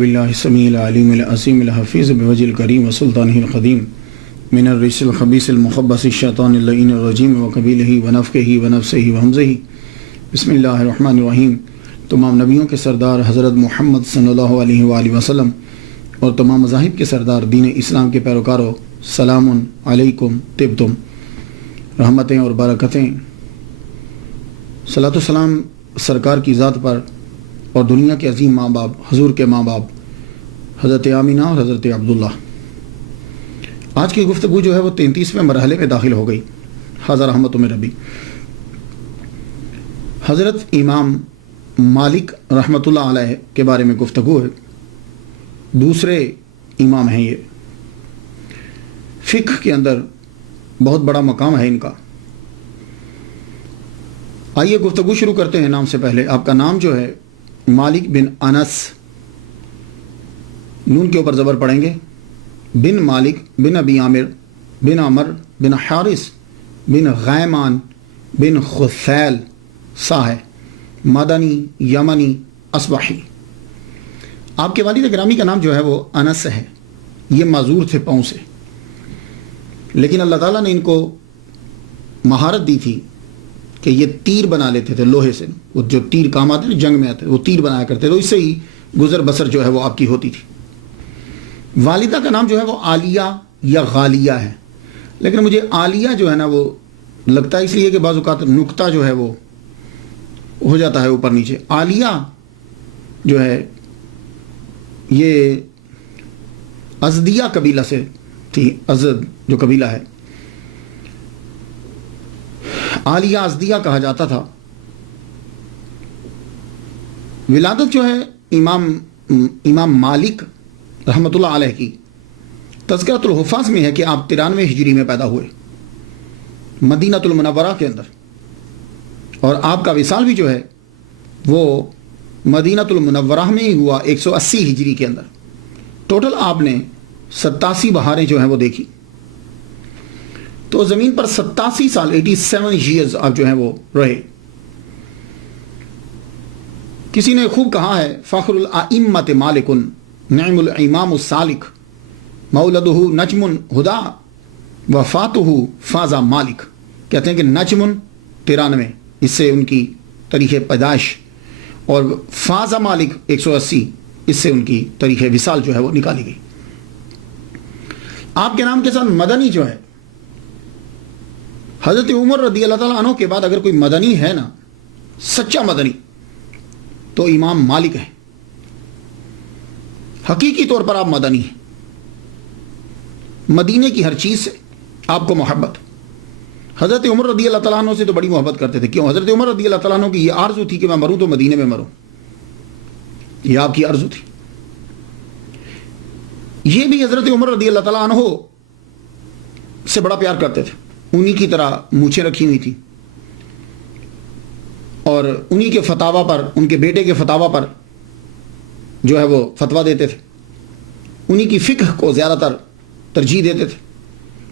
باللہ السمیع العلیم العظیم الحفیظ بوجہ الکریم وسلطانہ القدیم من الرجس الخبیث المخبث الشیطان اللعین الرجیم وقبیلہ ونفخہ ونفثہ وہمزہ بسم اللہ الرحمن الرحیم۔ تمام نبیوں کے سردار حضرت محمد صلی اللہ علیہ وآلہ وسلم اور تمام مذاہب کے سردار دین اسلام کے پیروکاروں، سلام علیکم طبتم، رحمتیں اور برکتیں، صلاۃ و سلام سرکار کی ذات پر اور دنیا کے عظیم ماں باپ، حضور کے ماں باپ حضرت آمینہ اور حضرت عبداللہ۔ آج کی گفتگو جو ہے وہ 33ویں مرحلے میں داخل ہو گئی۔ حاضر رحمت میں ربی حضرت امام مالک رحمۃ اللہ علیہ کے بارے میں گفتگو ہے۔ دوسرے امام ہیں یہ، فقہ کے اندر بہت بڑا مقام ہے ان کا۔ آئیے گفتگو شروع کرتے ہیں نام سے پہلے۔ آپ کا نام جو ہے مالک بن انس، نون کے اوپر زبر پڑھیں گے، بن مالک بن ابی عامر بن عمر بن حارث بن غیمان بن خثیل سا ہے، مدنی یمنی اصبحی۔ آپ کے والد گرامی کا نام جو ہے وہ انس ہے۔ یہ معذور تھے پاؤں سے، لیکن اللہ تعالیٰ نے ان کو مہارت دی تھی کہ یہ تیر بنا لیتے تھے لوہے سے۔ وہ جو تیر کام آتے تھے جنگ میں آتے وہ تیر بنایا کرتے، تو اس سے ہی گزر بسر جو ہے وہ آپ کی ہوتی تھی۔ والدہ کا نام جو ہے وہ عالیہ یا غالیہ ہے، لیکن مجھے عالیہ جو ہے نا وہ لگتا ہے اس لیے کہ بعض اوقات نقطہ جو ہے وہ ہو جاتا ہے اوپر نیچے۔ عالیہ جو ہے یہ ازدیہ قبیلہ سے تھی، ازد جو قبیلہ ہے، عالیہ ازدیہ کہا جاتا تھا۔ ولادت جو ہے امام مالک رحمۃ اللہ علیہ کی تذکرۃ الحفاظ میں ہے کہ آپ 93 ہجری میں پیدا ہوئے مدینۃ المنورہ کے اندر، اور آپ کا وصال بھی جو ہے وہ مدینۃ المنورہ میں ہی ہوا 180 ہجری کے اندر۔ ٹوٹل آپ نے 87 بہاریں جو ہیں وہ دیکھی، تو زمین پر 87 سال 87 ایئرز آپ جو ہیں وہ رہے۔ کسی نے خوب کہا ہے، فخر الائمۃ مالک نعم الامام السالک مولدہ نجم ہدا وفاتہ فاز مالک۔ کہتے ہیں کہ نجم 93 اس سے ان کی تاریخ پیدائش، اور فاز مالک 180 اس سے ان کی تاریخ وصال جو ہے وہ نکالی گئی۔ آپ کے نام کے ساتھ مدنی جو ہے، حضرت عمر رضی اللہ تعالیٰ عنہ کے بعد اگر کوئی مدنی ہے نا، سچا مدنی، تو امام مالک ہے۔ حقیقی طور پر آپ مدنی ہیں، مدینے کی ہر چیز سے آپ کو محبت۔ حضرت عمر رضی اللہ تعالیٰ عنہ سے تو بڑی محبت کرتے تھے۔ کیوں؟ حضرت عمر رضی اللہ تعالیٰ عنہ کی یہ آرزو تھی کہ میں مروں تو مدینے میں مروں، یہ آپ کی آرزو تھی۔ یہ بھی حضرت عمر رضی اللہ تعالیٰ عنہ سے بڑا پیار کرتے تھے، انہی کی طرح مونچھیں رکھی ہوئی تھی، اور انہی کے فتاوا پر، ان کے بیٹے کے فتاوا پر جو ہے وہ فتویٰ دیتے تھے، انہی کی فقہ کو زیادہ تر ترجیح دیتے تھے،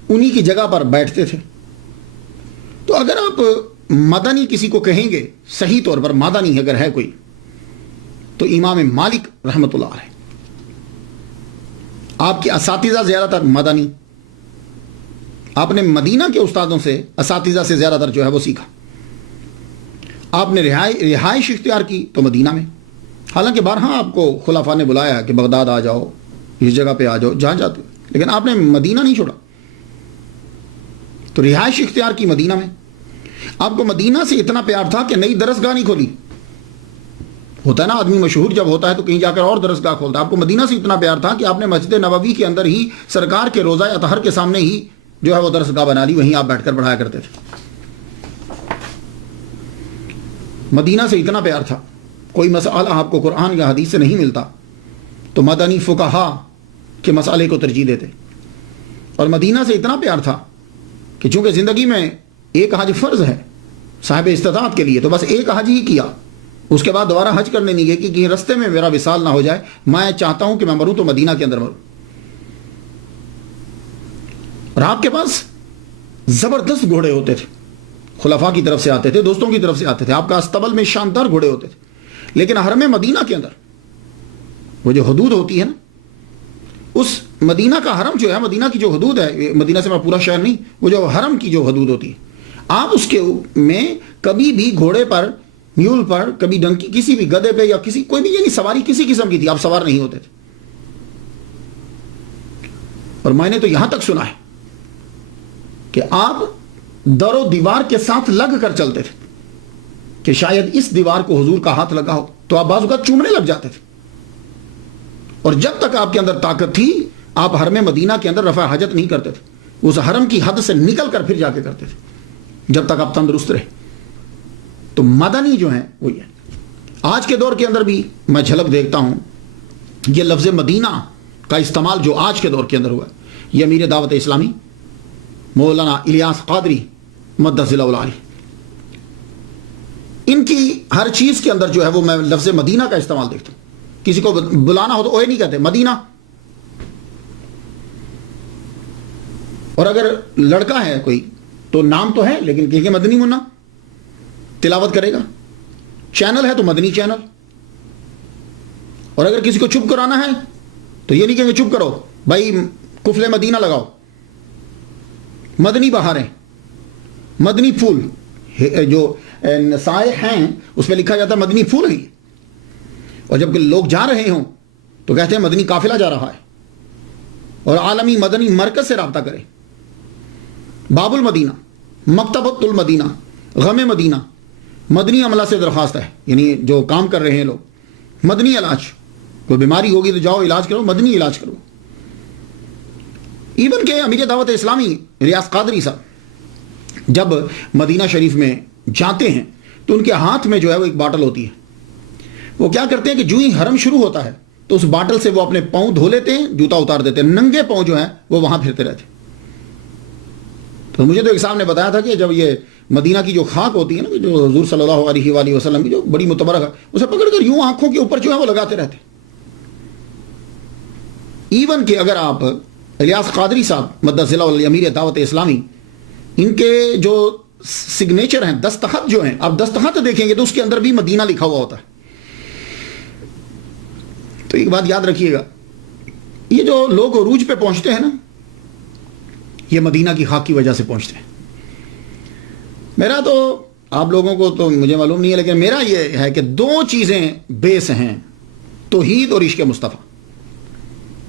انہی کی جگہ پر بیٹھتے تھے۔ تو اگر آپ مدنی کسی کو کہیں گے، صحیح طور پر مدنی اگر ہے کوئی، تو امام مالک رحمۃ اللہ علیہ۔ آپ کے اساتذہ زیادہ تر مدنی، آپ نے مدینہ کے استادوں سے، اساتذہ سے زیادہ تر جو ہے وہ سیکھا۔ آپ نے رہائش اختیار کی تو مدینہ میں، حالانکہ بارہا آپ کو خلفاء نے بلایا کہ بغداد آ جاؤ، اس جگہ پہ آ جاؤ جہاں جاتے، لیکن آپ نے مدینہ نہیں چھوڑا، تو رہائش اختیار کی مدینہ میں۔ آپ کو مدینہ سے اتنا پیار تھا کہ نئی درسگاہ نہیں کھولی۔ ہوتا ہے نا آدمی مشہور جب ہوتا ہے تو کہیں جا کر اور درسگاہ کھولتا ہے۔ آپ کو مدینہ سے اتنا پیار تھا کہ آپ نے مسجد نبوی کے اندر ہی سرکار کے روضہ اطہر کے سامنے ہی جو ہے وہ درسگاہ بنا لی، وہیں آپ بیٹھ کر پڑھایا کرتے تھے۔ مدینہ سے اتنا پیار تھا، کوئی مسئلہ آپ کو قرآن یا حدیث سے نہیں ملتا تو مدنی فقہا کے مسئلے کو ترجیح دیتے۔ اور مدینہ سے اتنا پیار تھا کہ چونکہ زندگی میں ایک حج فرض ہے صاحب استطاعت کے لیے، تو بس ایک حج ہی کیا، اس کے بعد دوبارہ حج کرنے نہیں گئے کہ کہیں رستے میں میرا وصال نہ ہو جائے، میں چاہتا ہوں کہ میں مروں تو مدینہ کے اندر مروں۔ اور آپ کے پاس زبردست گھوڑے ہوتے تھے، خلفاء کی طرف سے آتے تھے، دوستوں کی طرف سے آتے تھے، آپ کا استبل میں شاندار گھوڑے ہوتے تھے، لیکن حرم مدینہ کے اندر وہ جو حدود ہوتی ہے نا، اس مدینہ کا حرم جو ہے، مدینہ کی جو حدود ہے، مدینہ سے میں پورا شہر نہیں، وہ جو حرم کی جو حدود ہوتی ہے، آپ اس کے میں کبھی بھی گھوڑے پر، میول پر، کبھی ڈنکی، کسی بھی گدھے پہ یا کسی کوئی بھی یعنی سواری کسی قسم کی تھی، آپ سوار نہیں ہوتے تھے. اور میں نے تو یہاں تک سنا ہے کہ آپ در و دیوار کے ساتھ لگ کر چلتے تھے کہ شاید اس دیوار کو حضور کا ہاتھ لگا ہو تو آپ بعض اوقات چومنے لگ جاتے تھے. اور جب تک آپ کے اندر طاقت تھی آپ حرم مدینہ کے اندر رفع حاجت نہیں کرتے تھے، اس حرم کی حد سے نکل کر پھر جا کے کرتے تھے جب تک آپ تندرست رہے. تو مدنی جو ہیں وہ یہ آج کے دور کے اندر بھی میں جھلک دیکھتا ہوں. یہ لفظ مدینہ کا استعمال جو آج کے دور کے اندر ہوا ہے، یہ امیر دعوت اسلامی مولانا الیاس قادری مدث ذیل العالی، ان کی ہر چیز کے اندر جو ہے وہ میں لفظ مدینہ کا استعمال دیکھتا ہوں. کسی کو بلانا ہو تو اوے نہیں کہتے، مدینہ. اور اگر لڑکا ہے کوئی تو نام تو ہے لیکن کہیں گے مدنی منا تلاوت کرے گا. چینل ہے تو مدنی چینل. اور اگر کسی کو چپ کرانا ہے تو یہ نہیں کہیں گے چپ کرو بھائی کفل مدینہ لگاؤ. مدنی بہاریں، مدنی پھول، جو نسائے ہیں اس پہ لکھا جاتا ہے مدنی پھول ہی. اور جب کہ لوگ جا رہے ہوں تو کہتے ہیں مدنی قافلہ جا رہا ہے. اور عالمی مدنی مرکز سے رابطہ کریں. باب المدینہ، مکتبۃ المدینہ، غم مدینہ، مدنی عملہ سے درخواست ہے، یعنی جو کام کر رہے ہیں لوگ. مدنی علاج، کوئی بیماری ہوگی تو جاؤ علاج کرو، مدنی علاج کرو. ایون کہ امیر دعوت اسلامی ریاض قادری صاحب جب مدینہ شریف میں جاتے ہیں تو ان کے ہاتھ میں جو ہے وہ ایک باٹل ہوتی ہے. وہ کیا کرتے ہیں کہ جو ہی حرم شروع ہوتا ہے تو اس باٹل سے وہ اپنے پاؤں دھو لیتے ہیں، جوتا اتار دیتے ہیں، ننگے پاؤں جو ہیں وہ وہاں پھرتے رہتے ہیں. تو مجھے تو ایک صاحب نے بتایا تھا کہ جب یہ مدینہ کی جو خاک ہوتی ہے نا، جو حضور صلی اللہ علیہ وآلہ وسلم کی جو بڑی متبرک ہے، اسے پکڑ کر یوں آنکھوں کے اوپر جو ہے وہ لگاتے رہتے. ایون کہ اگر آپ الیاس قادری صاحب مدث ذیل العالی امیر دعوت اسلامی، ان کے جو سگنیچر ہیں، دستخط جو ہیں، آپ دستخط دیکھیں گے تو اس کے اندر بھی مدینہ لکھا ہوا ہوتا ہے. تو ایک بات یاد رکھیے گا، یہ جو لوگ عروج پہ پہنچتے ہیں نا، یہ مدینہ کی خاک کی وجہ سے پہنچتے ہیں. میرا تو آپ لوگوں کو تو مجھے معلوم نہیں ہے، لیکن میرا یہ ہے کہ دو چیزیں بیس ہیں، توحید اور عشق مصطفیٰ.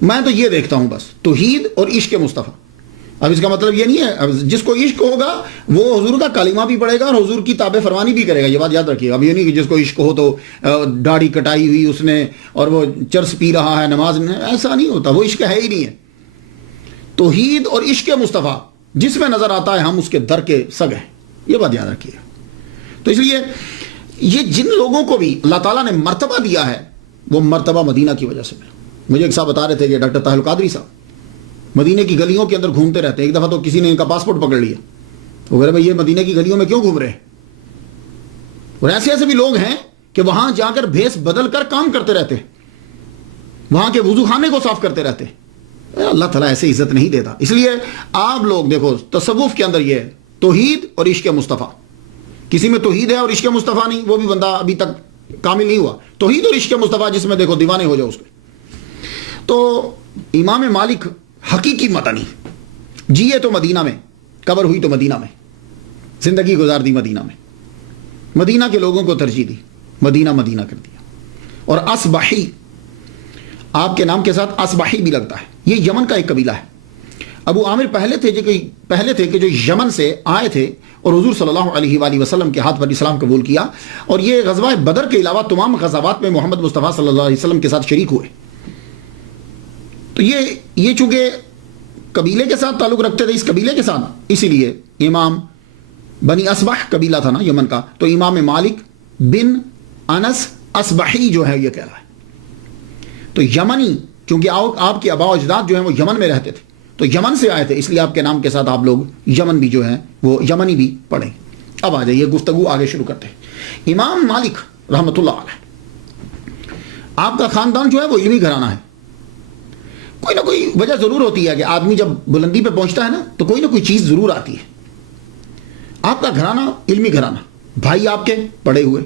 میں تو یہ دیکھتا ہوں بس، توحید اور عشق مصطفیٰ. اب اس کا مطلب یہ نہیں ہے اب جس کو عشق ہوگا وہ حضور کا کلمہ بھی پڑھے گا اور حضور کی تابع فرمانی بھی کرے گا. یہ بات یاد رکھیے. اب یہ نہیں کہ جس کو عشق ہو تو داڑھی کٹائی ہوئی اس نے اور وہ چرس پی رہا ہے نماز میں، ایسا نہیں ہوتا. وہ عشق ہے ہی نہیں ہے. توحید اور عشق مصطفیٰ جس میں نظر آتا ہے ہم اس کے در کے سگ ہیں. یہ بات یاد رکھیے. تو اس لیے یہ جن لوگوں کو بھی اللہ تعالیٰ نے مرتبہ دیا ہے وہ مرتبہ مدینہ کی وجہ سے ملا. مجھے ایک صاحب بتا رہے تھے کہ ڈاکٹر طاہر القادری صاحب مدینے کی گلیوں کے اندر گھومتے رہتے ہیں. ایک دفعہ تو کسی نے ان کا پاسپورٹ پکڑ لیا. وہ کہہ رہے بھائی یہ مدینے کی گلیوں میں کیوں گھوم رہے ہیں؟ اور ایسے ایسے بھی لوگ ہیں کہ وہاں جا کر بھیس بدل کر کام کرتے رہتے ہیں، وہاں کے وضو خانے کو صاف کرتے رہتے ہیں. اللہ تعالیٰ ایسے عزت نہیں دیتا. اس لیے آپ لوگ دیکھو تصوف کے اندر یہ ہے توحید اور عشق مصطفیٰ. کسی میں توحید ہے اور عشق مصطفیٰ نہیں، وہ بھی بندہ ابھی تک کامل نہیں ہوا. توحید اور عشق مصطفیٰ جس میں دیکھو دیوانے ہو جاؤ اس پہ. تو امام مالک حقیقی مدنی، جیے تو مدینہ میں، قبر ہوئی تو مدینہ میں، زندگی گزار دی مدینہ میں، مدینہ کے لوگوں کو ترجیح دی، مدینہ مدینہ کر دیا. اور اصبحی، آپ کے نام کے ساتھ اصبحی بھی لگتا ہے. یہ یمن کا ایک قبیلہ ہے. ابو عامر پہلے تھے کہ جو یمن سے آئے تھے اور حضور صلی اللہ علیہ وآلہ وسلم کے ہاتھ پر اسلام قبول کیا. اور یہ غزوہ بدر کے علاوہ تمام غزوات میں محمد مصطفیٰ صلی اللہ علیہ وسلم کے ساتھ شریک ہوئے. تو یہ چونکہ قبیلے کے ساتھ تعلق رکھتے تھے، اس قبیلے کے ساتھ، اسی لیے امام بنی اصبح قبیلہ تھا نا یمن کا، تو امام مالک بن انس اصبحی جو ہے یہ کہہ رہا ہے. تو یمنی، چونکہ آپ کے آباء و اجداد جو ہیں وہ یمن میں رہتے تھے تو یمن سے آئے تھے، اس لیے آپ کے نام کے ساتھ آپ لوگ یمن بھی جو ہیں وہ یمنی بھی پڑھیں. اب آ جائیے گفتگو آگے شروع کرتے ہیں. امام مالک رحمۃ اللہ علیہ، آپ کا خاندان جو ہے وہ علمی گھرانہ ہے. کوئی نہ کوئی وجہ ضرور ہوتی ہے کہ آدمی جب بلندی پہ پہنچتا ہے نا تو کوئی نہ کوئی چیز ضرور آتی ہے. آپ کا گھرانہ علمی گھرانہ، بھائی آپ کے پڑھے ہوئے،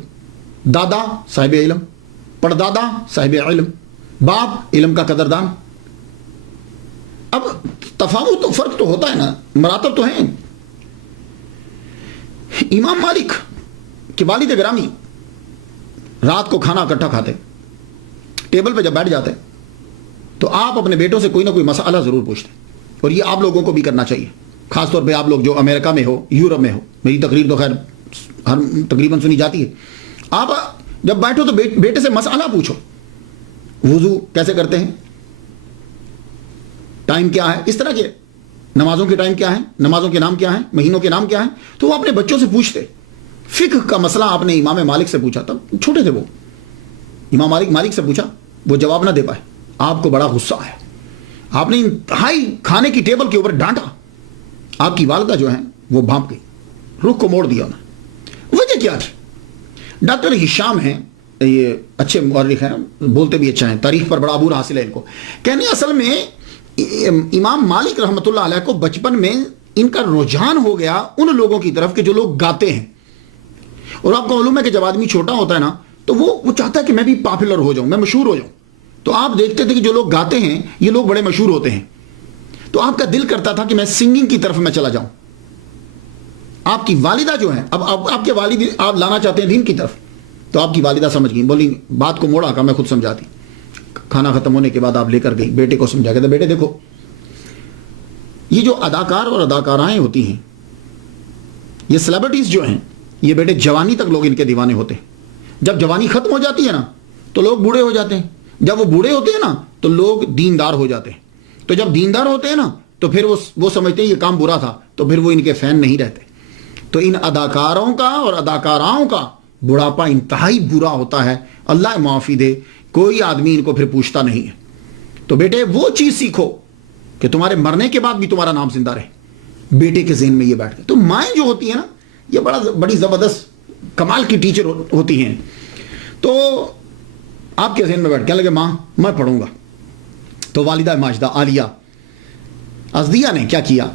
دادا صاحب علم، پردادا صاحب علم، باپ علم کا قدردان. اب تفاوت تو فرق تو ہوتا ہے نا, مراتب تو ہیں. امام مالک کے والد گرامی رات کو کھانا اکٹھا کھاتے, ٹیبل پہ جب بیٹھ جاتے تو آپ اپنے بیٹوں سے کوئی نہ کوئی مسئلہ ضرور پوچھتے, اور یہ آپ لوگوں کو بھی کرنا چاہیے, خاص طور پہ آپ لوگ جو امریکہ میں ہو, یورپ میں ہو. میری تقریر تو خیر ہر تقریباً سنی جاتی ہے. آپ جب بیٹھو تو بیٹے سے مسئلہ پوچھو, وضو کیسے کرتے ہیں, ٹائم کیا ہے, اس طرح کے نمازوں کے ٹائم کیا ہے, نمازوں کے نام کیا ہیں, مہینوں کے نام کیا ہیں, تو وہ اپنے بچوں سے پوچھتے. فقہ کا مسئلہ آپ نے امام مالک سے پوچھا, تب چھوٹے تھے وہ, امام مالک سے پوچھا, وہ جواب نہ دے پائے, آپ کو بڑا غصہ آیا, آپ نے انتہائی کھانے کی ٹیبل کے اوپر ڈانٹا. آپ کی والدہ جو ہیں وہ بھانپ گئی, رخ کو موڑ دیا انہوں نے. وجہ کیا تھی؟ ڈاکٹر ہشام ہیں, یہ اچھے مورخ ہیں, بولتے بھی اچھا ہیں, تاریخ پر بڑا عبور حاصل ہے ان کو. کہنے اصل میں امام مالک رحمۃ اللہ علیہ کو بچپن میں ان کا رجحان ہو گیا ان لوگوں کی طرف کہ جو لوگ گاتے ہیں. اور آپ کو معلوم ہے کہ جب آدمی چھوٹا ہوتا ہے نا تو وہ چاہتا ہے کہ میں بھی پاپولر ہو جاؤں, میں مشہور ہو جاؤں. تو آپ دیکھتے تھے کہ جو لوگ گاتے ہیں یہ لوگ بڑے مشہور ہوتے ہیں, تو آپ کا دل کرتا تھا کہ میں سنگنگ کی طرف میں چلا جاؤں. آپ کی والدہ جو ہیں, اب آپ کے والد آپ لانا چاہتے ہیں دین کی طرف, تو آپ کی والدہ سمجھ گئی, بولی بات کو موڑا, کا میں خود سمجھاتی. کھانا ختم ہونے کے بعد آپ لے کر گئی, بیٹے کو سمجھا, کہتے بیٹے دیکھو یہ جو اداکار اور اداکارائیں ہوتی ہیں, یہ سیلیبریٹیز جو ہیں, یہ بیٹے جوانی تک لوگ ان کے دیوانے ہوتے ہیں. جب جوانی ختم ہو جاتی ہے نا تو لوگ بوڑھے ہو جاتے ہیں, جب وہ بوڑھے ہوتے ہیں نا تو لوگ دیندار ہو جاتے ہیں. تو جب دیندار ہوتے ہیں نا تو پھر وہ سمجھتے ہیں یہ کام برا تھا, تو پھر وہ ان کے فین نہیں رہتے. تو ان اداکاروں کا اور اداکاراؤں کا بڑھاپا انتہائی برا ہوتا ہے, اللہ معافی دے, کوئی آدمی ان کو پھر پوچھتا نہیں ہے. تو بیٹے وہ چیز سیکھو کہ تمہارے مرنے کے بعد بھی تمہارا نام زندہ رہے. بیٹے کے ذہن میں یہ بیٹھ گیا. تو مائیں جو ہوتی ہیں نا یہ بڑی زبردست کمال کی ٹیچر ہوتی ہیں. تو آپ کے ذہن میں بیٹھ, کہنے لگے ماں میں پڑھوں گا. تو والدہ ماجدہ عالیہ ازدیہ نے کیا کیا,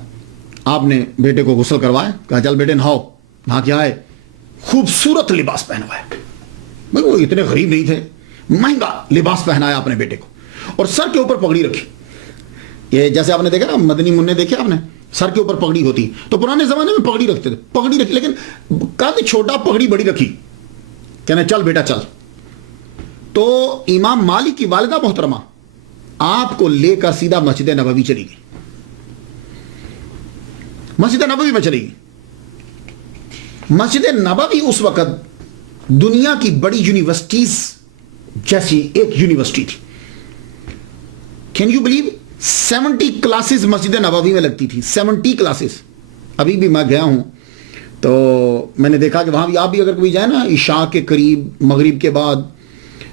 آپ نے بیٹے کو غسل کروایا, کہا چل بیٹے نہاؤ. نہا کیا ہے, خوبصورت لباس پہنوایا. وہ اتنے غریب نہیں تھے, مہنگا لباس پہنایا اپنے بیٹے کو, اور سر کے اوپر پگڑی رکھی. یہ جیسے آپ نے دیکھا نا مدنی منع دیکھے آپ نے, سر کے اوپر پگڑی ہوتی, تو پرانے زمانے میں پگڑی رکھتے تھے, پگڑی رکھی, لیکن قد چھوٹا, پگڑی بڑی رکھی, کہنے چل بیٹا چل. تو امام مالک کی والدہ محترمہ آپ کو لے کر سیدھا مسجد نبوی چلی گئی. مسجد نبوی میں چلی گئی. مسجد نبوی اس وقت دنیا کی بڑی یونیورسٹیز جیسی ایک یونیورسٹی تھی. Can you believe 70 classes Masjid Nabawi میں لگتی تھی, 70 کلاسز. ابھی بھی میں گیا ہوں تو میں نے دیکھا کہ وہاں بھی آپ بھی اگر کوئی جائے نا عشاء کے قریب, مغرب کے بعد,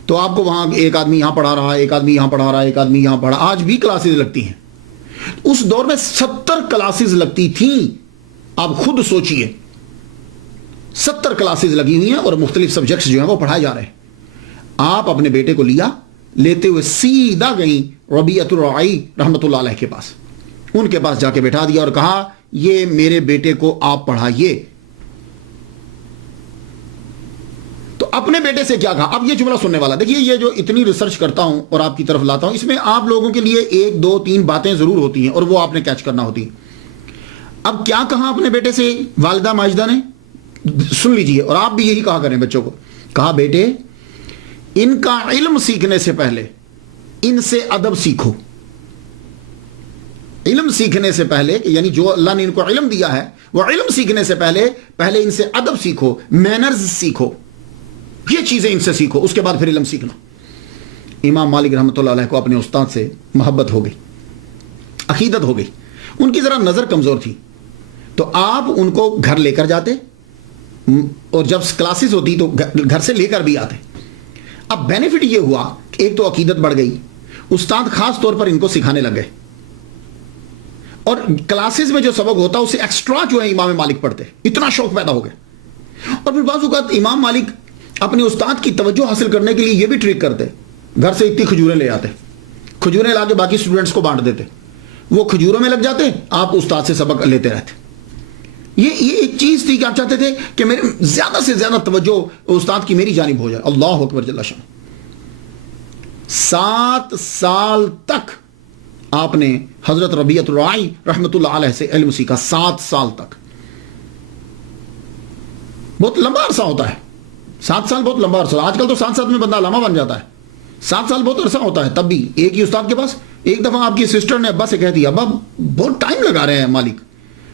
تو آپ کو وہاں ایک آدمی یہاں پڑھا رہا ہے, ایک آدمی یہاں پڑھا رہا ہے, ایک آدمی یہاں پڑھا. آج بھی کلاسز لگتی ہیں. اس دور میں 70 کلاسز لگتی تھیں. آپ خود سوچئے 70 کلاسز لگی ہوئی ہیں اور مختلف سبجیکٹس جو ہیں وہ پڑھائے جا رہے ہیں. آپ اپنے بیٹے کو لیتے ہوئے سیدھا گئیں ربیعۃ الرعی رحمۃ اللہ علیہ کے پاس. ان کے پاس جا کے بٹھا دیا اور کہا یہ میرے بیٹے کو آپ پڑھائیے. تو اپنے بیٹے سے کیا کہا, اب یہ جملہ سننے والا دیکھیے, یہ جو اتنی ریسرچ کرتا ہوں اور آپ کی طرف لاتا ہوں, اس میں آپ لوگوں کے لیے 1 2 3 باتیں ضرور ہوتی ہیں اور وہ آپ نے کیچ کرنا ہوتی ہیں. اب کیا کہا اپنے بیٹے سے والدہ ماجدہ نے, سن لیجئے, اور آپ بھی یہی کہا کریں بچوں کو. کہا بیٹے ان کا علم سیکھنے سے پہلے ان سے ادب سیکھو. علم سیکھنے سے پہلے, یعنی جو اللہ نے ان کو علم دیا ہے وہ علم سیکھنے سے پہلے ان سے ادب سیکھو, مینرز سیکھو, یہ چیزیں ان سے سیکھو, اس کے بعد پھر علم سیکھنا. امام مالک رحمۃ اللہ علیہ کو اپنے استاد سے محبت ہو گئی, عقیدت ہو گئی. ان کی ذرا نظر کمزور تھی, تو آپ ان کو گھر لے کر جاتے, اور جب کلاسز ہوتی تو گھر سے لے کر بھی آتے. اب بینیفٹ یہ ہوا کہ ایک تو عقیدت بڑھ گئی, استاد خاص طور پر ان کو سکھانے لگ گئے, اور کلاسز میں جو سبق ہوتا اسے ایکسٹرا جو ہے امام مالک پڑھتے, اتنا شوق پیدا ہو گیا. اور پھر بعض اوقات امام مالک اپنے استاد کی توجہ حاصل کرنے کے لیے یہ بھی ٹرک کرتے, گھر سے اتنی کھجوریں لے آتے, کھجوریں لا کے باقی اسٹوڈنٹس کو بانٹ دیتے, وہ کھجوروں میں لگ جاتے, آپ استاد سے سبق لیتے رہتے. یہ ایک چیز تھی کہ آپ چاہتے تھے کہ میرے زیادہ سے زیادہ توجہ استاد کی میری جانب ہو جائے. اللہ اکبر جل شان. 7 سال تک آپ نے حضرت ربیعۃ الرائی رحمۃ اللہ علیہ سے علم سیکھا. 7 سال تک. بہت لمبا عرصہ ہوتا ہے. 7 سال بہت لمبا عرصہ. آج کل تو 7 سال میں بندہ علامہ بن جاتا ہے. 7 سال بہت عرصہ ہوتا ہے. تب بھی ایک ہی استاد کے پاس. ایک دفعہ آپ کی سسٹر نے ابا سے کہہ دیا, ابا بہت ٹائم لگا رہے ہیں مالک.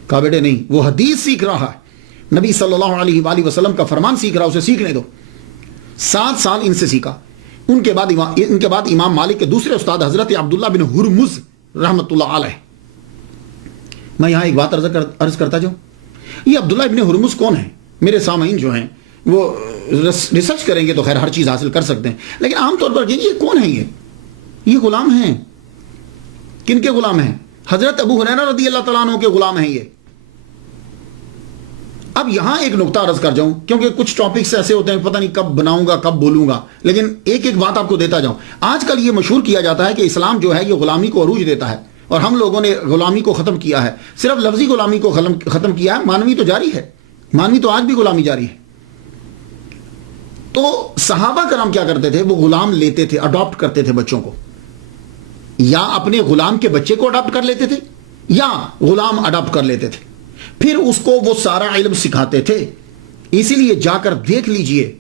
کہا بیٹے نہیں, وہ حدیث سیکھ رہا ہے, نبی صلی اللہ علیہ وآلہ وسلم کا فرمان سیکھ رہا, اسے سیکھنے دو. 7 سال ان سے سیکھا. ان کے بعد امام مالک کے دوسرے استاد حضرت عبداللہ بن ہرمز رحمۃ اللہ علیہ. میں یہاں ایک بات عرض کرتا جاؤں. یہ عبداللہ بن ہرمز کون ہے؟ میرے سامعین جو ہیں وہ ریسرچ کریں گے تو خیر ہر چیز حاصل کر سکتے ہیں, لیکن عام طور پر یہ کون ہے؟ یہ غلام ہیں. کن کے غلام ہیں؟ حضرت ابو ہریرہ رضی اللہ تعالیٰ عنہ کے غلام ہیں یہ. اب یہاں ایک نقطہ عرض کر جاؤں, کیونکہ کچھ ٹاپکس ایسے ہوتے ہیں پتہ نہیں کب بناؤں گا کب بولوں گا, لیکن ایک ایک بات آپ کو دیتا جاؤں. آج کل یہ مشہور کیا جاتا ہے کہ اسلام جو ہے یہ غلامی کو عروج دیتا ہے, اور ہم لوگوں نے غلامی کو ختم کیا ہے. صرف لفظی غلامی کو ختم کیا ہے, مانوی تو جاری ہے. مانوی تو آج بھی غلامی جاری ہے. تو صحابہ کرام کیا کرتے تھے؟ وہ غلام لیتے تھے, اڈاپٹ کرتے تھے بچوں کو, یا اپنے غلام کے بچے کو اڈاپٹ کر لیتے تھے, یا غلام اڈاپٹ کر لیتے تھے. پھر اس کو وہ سارا علم سکھاتے تھے. اسی لیے جا کر دیکھ لیجئے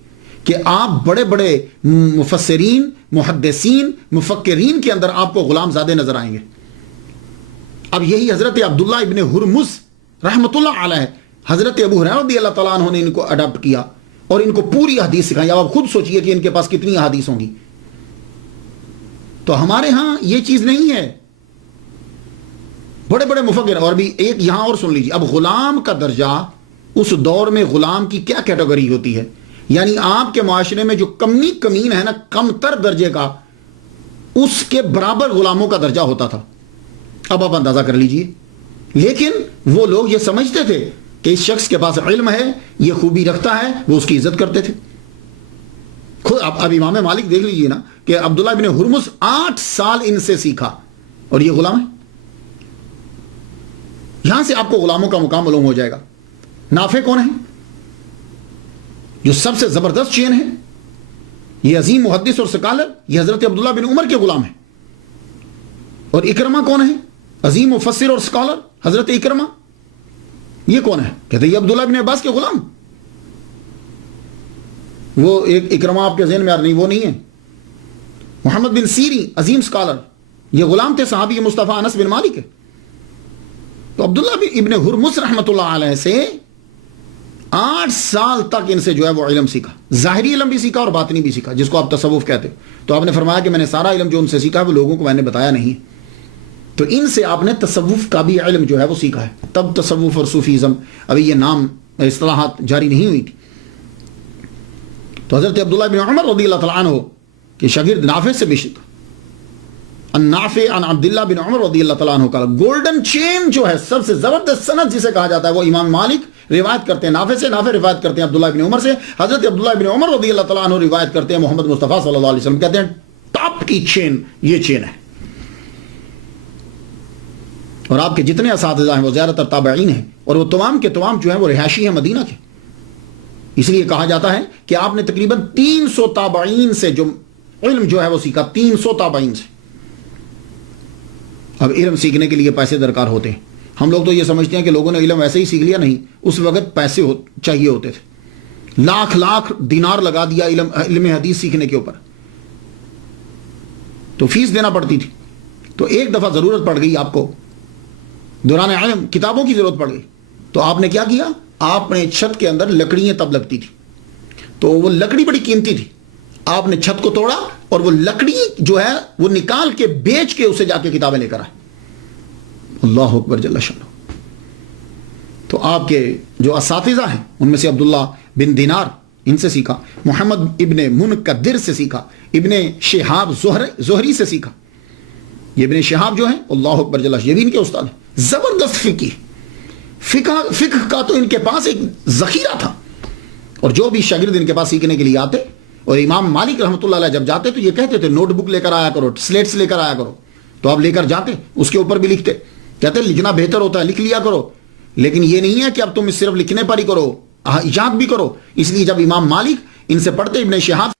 کہ آپ بڑے بڑے مفسرین, محدثین, مفکرین کے اندر آپ کو غلام زادے نظر آئیں گے. اب یہی حضرت عبداللہ ابن ہرمز رحمۃ اللہ علیہ, حضرت ابو ہریرہ رضی اللہ تعالیٰ عنہ نے ان کو اڈاپٹ کیا اور ان کو پوری حدیث سکھائی. اب آپ خود سوچئے کہ ان کے پاس کتنی حدیث ہوں گی. تو ہمارے ہاں یہ چیز نہیں ہے. بڑے بڑے مفکر. اور بھی ایک یہاں اور سن لیجیے. اب غلام کا درجہ اس دور میں غلام کی کیا کیٹیگری ہوتی ہے؟ یعنی آپ کے معاشرے میں جو کمین ہے نا, کم تر درجے کا, اس کے برابر غلاموں کا درجہ ہوتا تھا. اب آپ اندازہ کر لیجیے. لیکن وہ لوگ یہ سمجھتے تھے کہ اس شخص کے پاس علم ہے, یہ خوبی رکھتا ہے, وہ اس کی عزت کرتے تھے. خود اب امام مالک دیکھ لیجیے نا کہ عبداللہ بن ہرمز 8 سال ان سے سیکھا اور یہ غلام ہے. یہاں سے آپ کو غلاموں کا مقام معلوم ہو جائے گا. نافع کون ہے؟ جو سب سے زبردست چین ہے, یہ عظیم محدث اور سکالر, یہ حضرت عبداللہ بن عمر کے غلام ہے. اور اکرمہ کون ہے؟ عظیم مفسر اور سکالر, حضرت اکرمہ. یہ کون ہے؟ کہتے ہیں یہ عبداللہ بن عباس کے غلام. وہ ایک اکرمہ آپ کے ذہن میں آ رہا نہیں, وہ نہیں ہے. محمد بن سیری عظیم سکالر, یہ غلام تھے صحابی مصطفیٰ انس بن مالک ہے. تو عبداللہ ابن ہرمز رحمۃ اللہ علیہ سے 8 سال تک ان سے جو ہے وہ علم سیکھا. ظاہری علم بھی سیکھا اور باطنی بھی سیکھا, جس کو آپ تصوف کہتے ہو. تو آپ نے فرمایا کہ میں نے سارا علم جو ان سے سیکھا وہ لوگوں کو میں نے بتایا نہیں. تو ان سے آپ نے تصوف کا بھی علم جو ہے وہ سیکھا ہے. تب تصوف اور صوفیزم, ابھی یہ نام اصطلاحات جاری نہیں ہوئی تھی. تو حضرت عبداللہ بن عمر رضی اللہ تعالیٰ عنہ کے شاگرد نافع سے بھی سیکھا. النافع عن عبداللہ بن عمر رضی اللہ تعالیٰ عنہ کا گولڈن چین جو ہے, سب سے زبردست سند جسے کہا جاتا ہے, وہ امام مالک روایت کرتے ہیں نافع سے, نافع روایت کرتے ہیں عبداللہ بن عمر سے, حضرت عبداللہ بن عمر رضی اللہ تعالیٰ عنہ روایت کرتے ہیں محمد مصطفیٰ صلی اللہ علیہ وسلم. کہتے ہیں ٹاپ کی چین یہ چین ہے. اور آپ کے جتنے اساتذہ ہیں وہ زیادہ تر تابعین ہیں, اور وہ تمام کے تمام جو ہیں وہ رہائشی ہیں مدینہ کے. اس لیے کہا جاتا ہے کہ آپ نے تقریباً 300 تابعین سے جو علم جو ہے وہ سیکھا, 300 تابعین سے. اب علم سیکھنے کے لیے پیسے درکار ہوتے ہیں. ہم لوگ تو یہ سمجھتے ہیں کہ لوگوں نے علم ایسے ہی سیکھ لیا. نہیں, اس وقت پیسے چاہیے ہوتے تھے. لاکھ دینار لگا دیا علم حدیث سیکھنے کے اوپر, تو فیس دینا پڑتی تھی. تو ایک دفعہ ضرورت پڑ گئی آپ کو, دوران علم کتابوں کی ضرورت پڑ گئی. تو آپ نے کیا کیا؟ آپ نے چھت کے اندر لکڑیاں تب لگتی تھی, تو وہ لکڑی بڑی قیمتی تھی. آپ نے چھت کو توڑا اور وہ لکڑی جو ہے وہ نکال کے بیچ کے اسے جا کے کتابیں لے کر آئے. اللہ اکبر جل شانہ. تو آپ کے جو اساتذہ ہیں ان میں سے عبداللہ بن دینار, ان سے سیکھا. محمد ابن منکدر سے سیکھا. ابن شہاب زہری سے سیکھا. یہ ابن شہاب جو ہیں اللہ اکبر جل شانہ, یہ بھی ان کے استاد ہیں. زبردست فقہ کا تو ان کے پاس ایک ذخیرہ تھا. اور جو بھی شاگرد ان کے پاس سیکھنے کے لیے آتے, اور امام مالک رحمۃ اللہ علیہ جب جاتے تو یہ کہتے تھے نوٹ بک لے کر آیا کرو, سلیٹس لے کر آیا کرو. تو آپ لے کر جاتے, اس کے اوپر بھی لکھتے. کہتے لکھنا بہتر ہوتا ہے, لکھ لیا کرو, لیکن یہ نہیں ہے کہ اب تم صرف لکھنے پر ہی کرو, ایجاد بھی کرو. اس لیے جب امام مالک ان سے پڑھتے ابن شہاب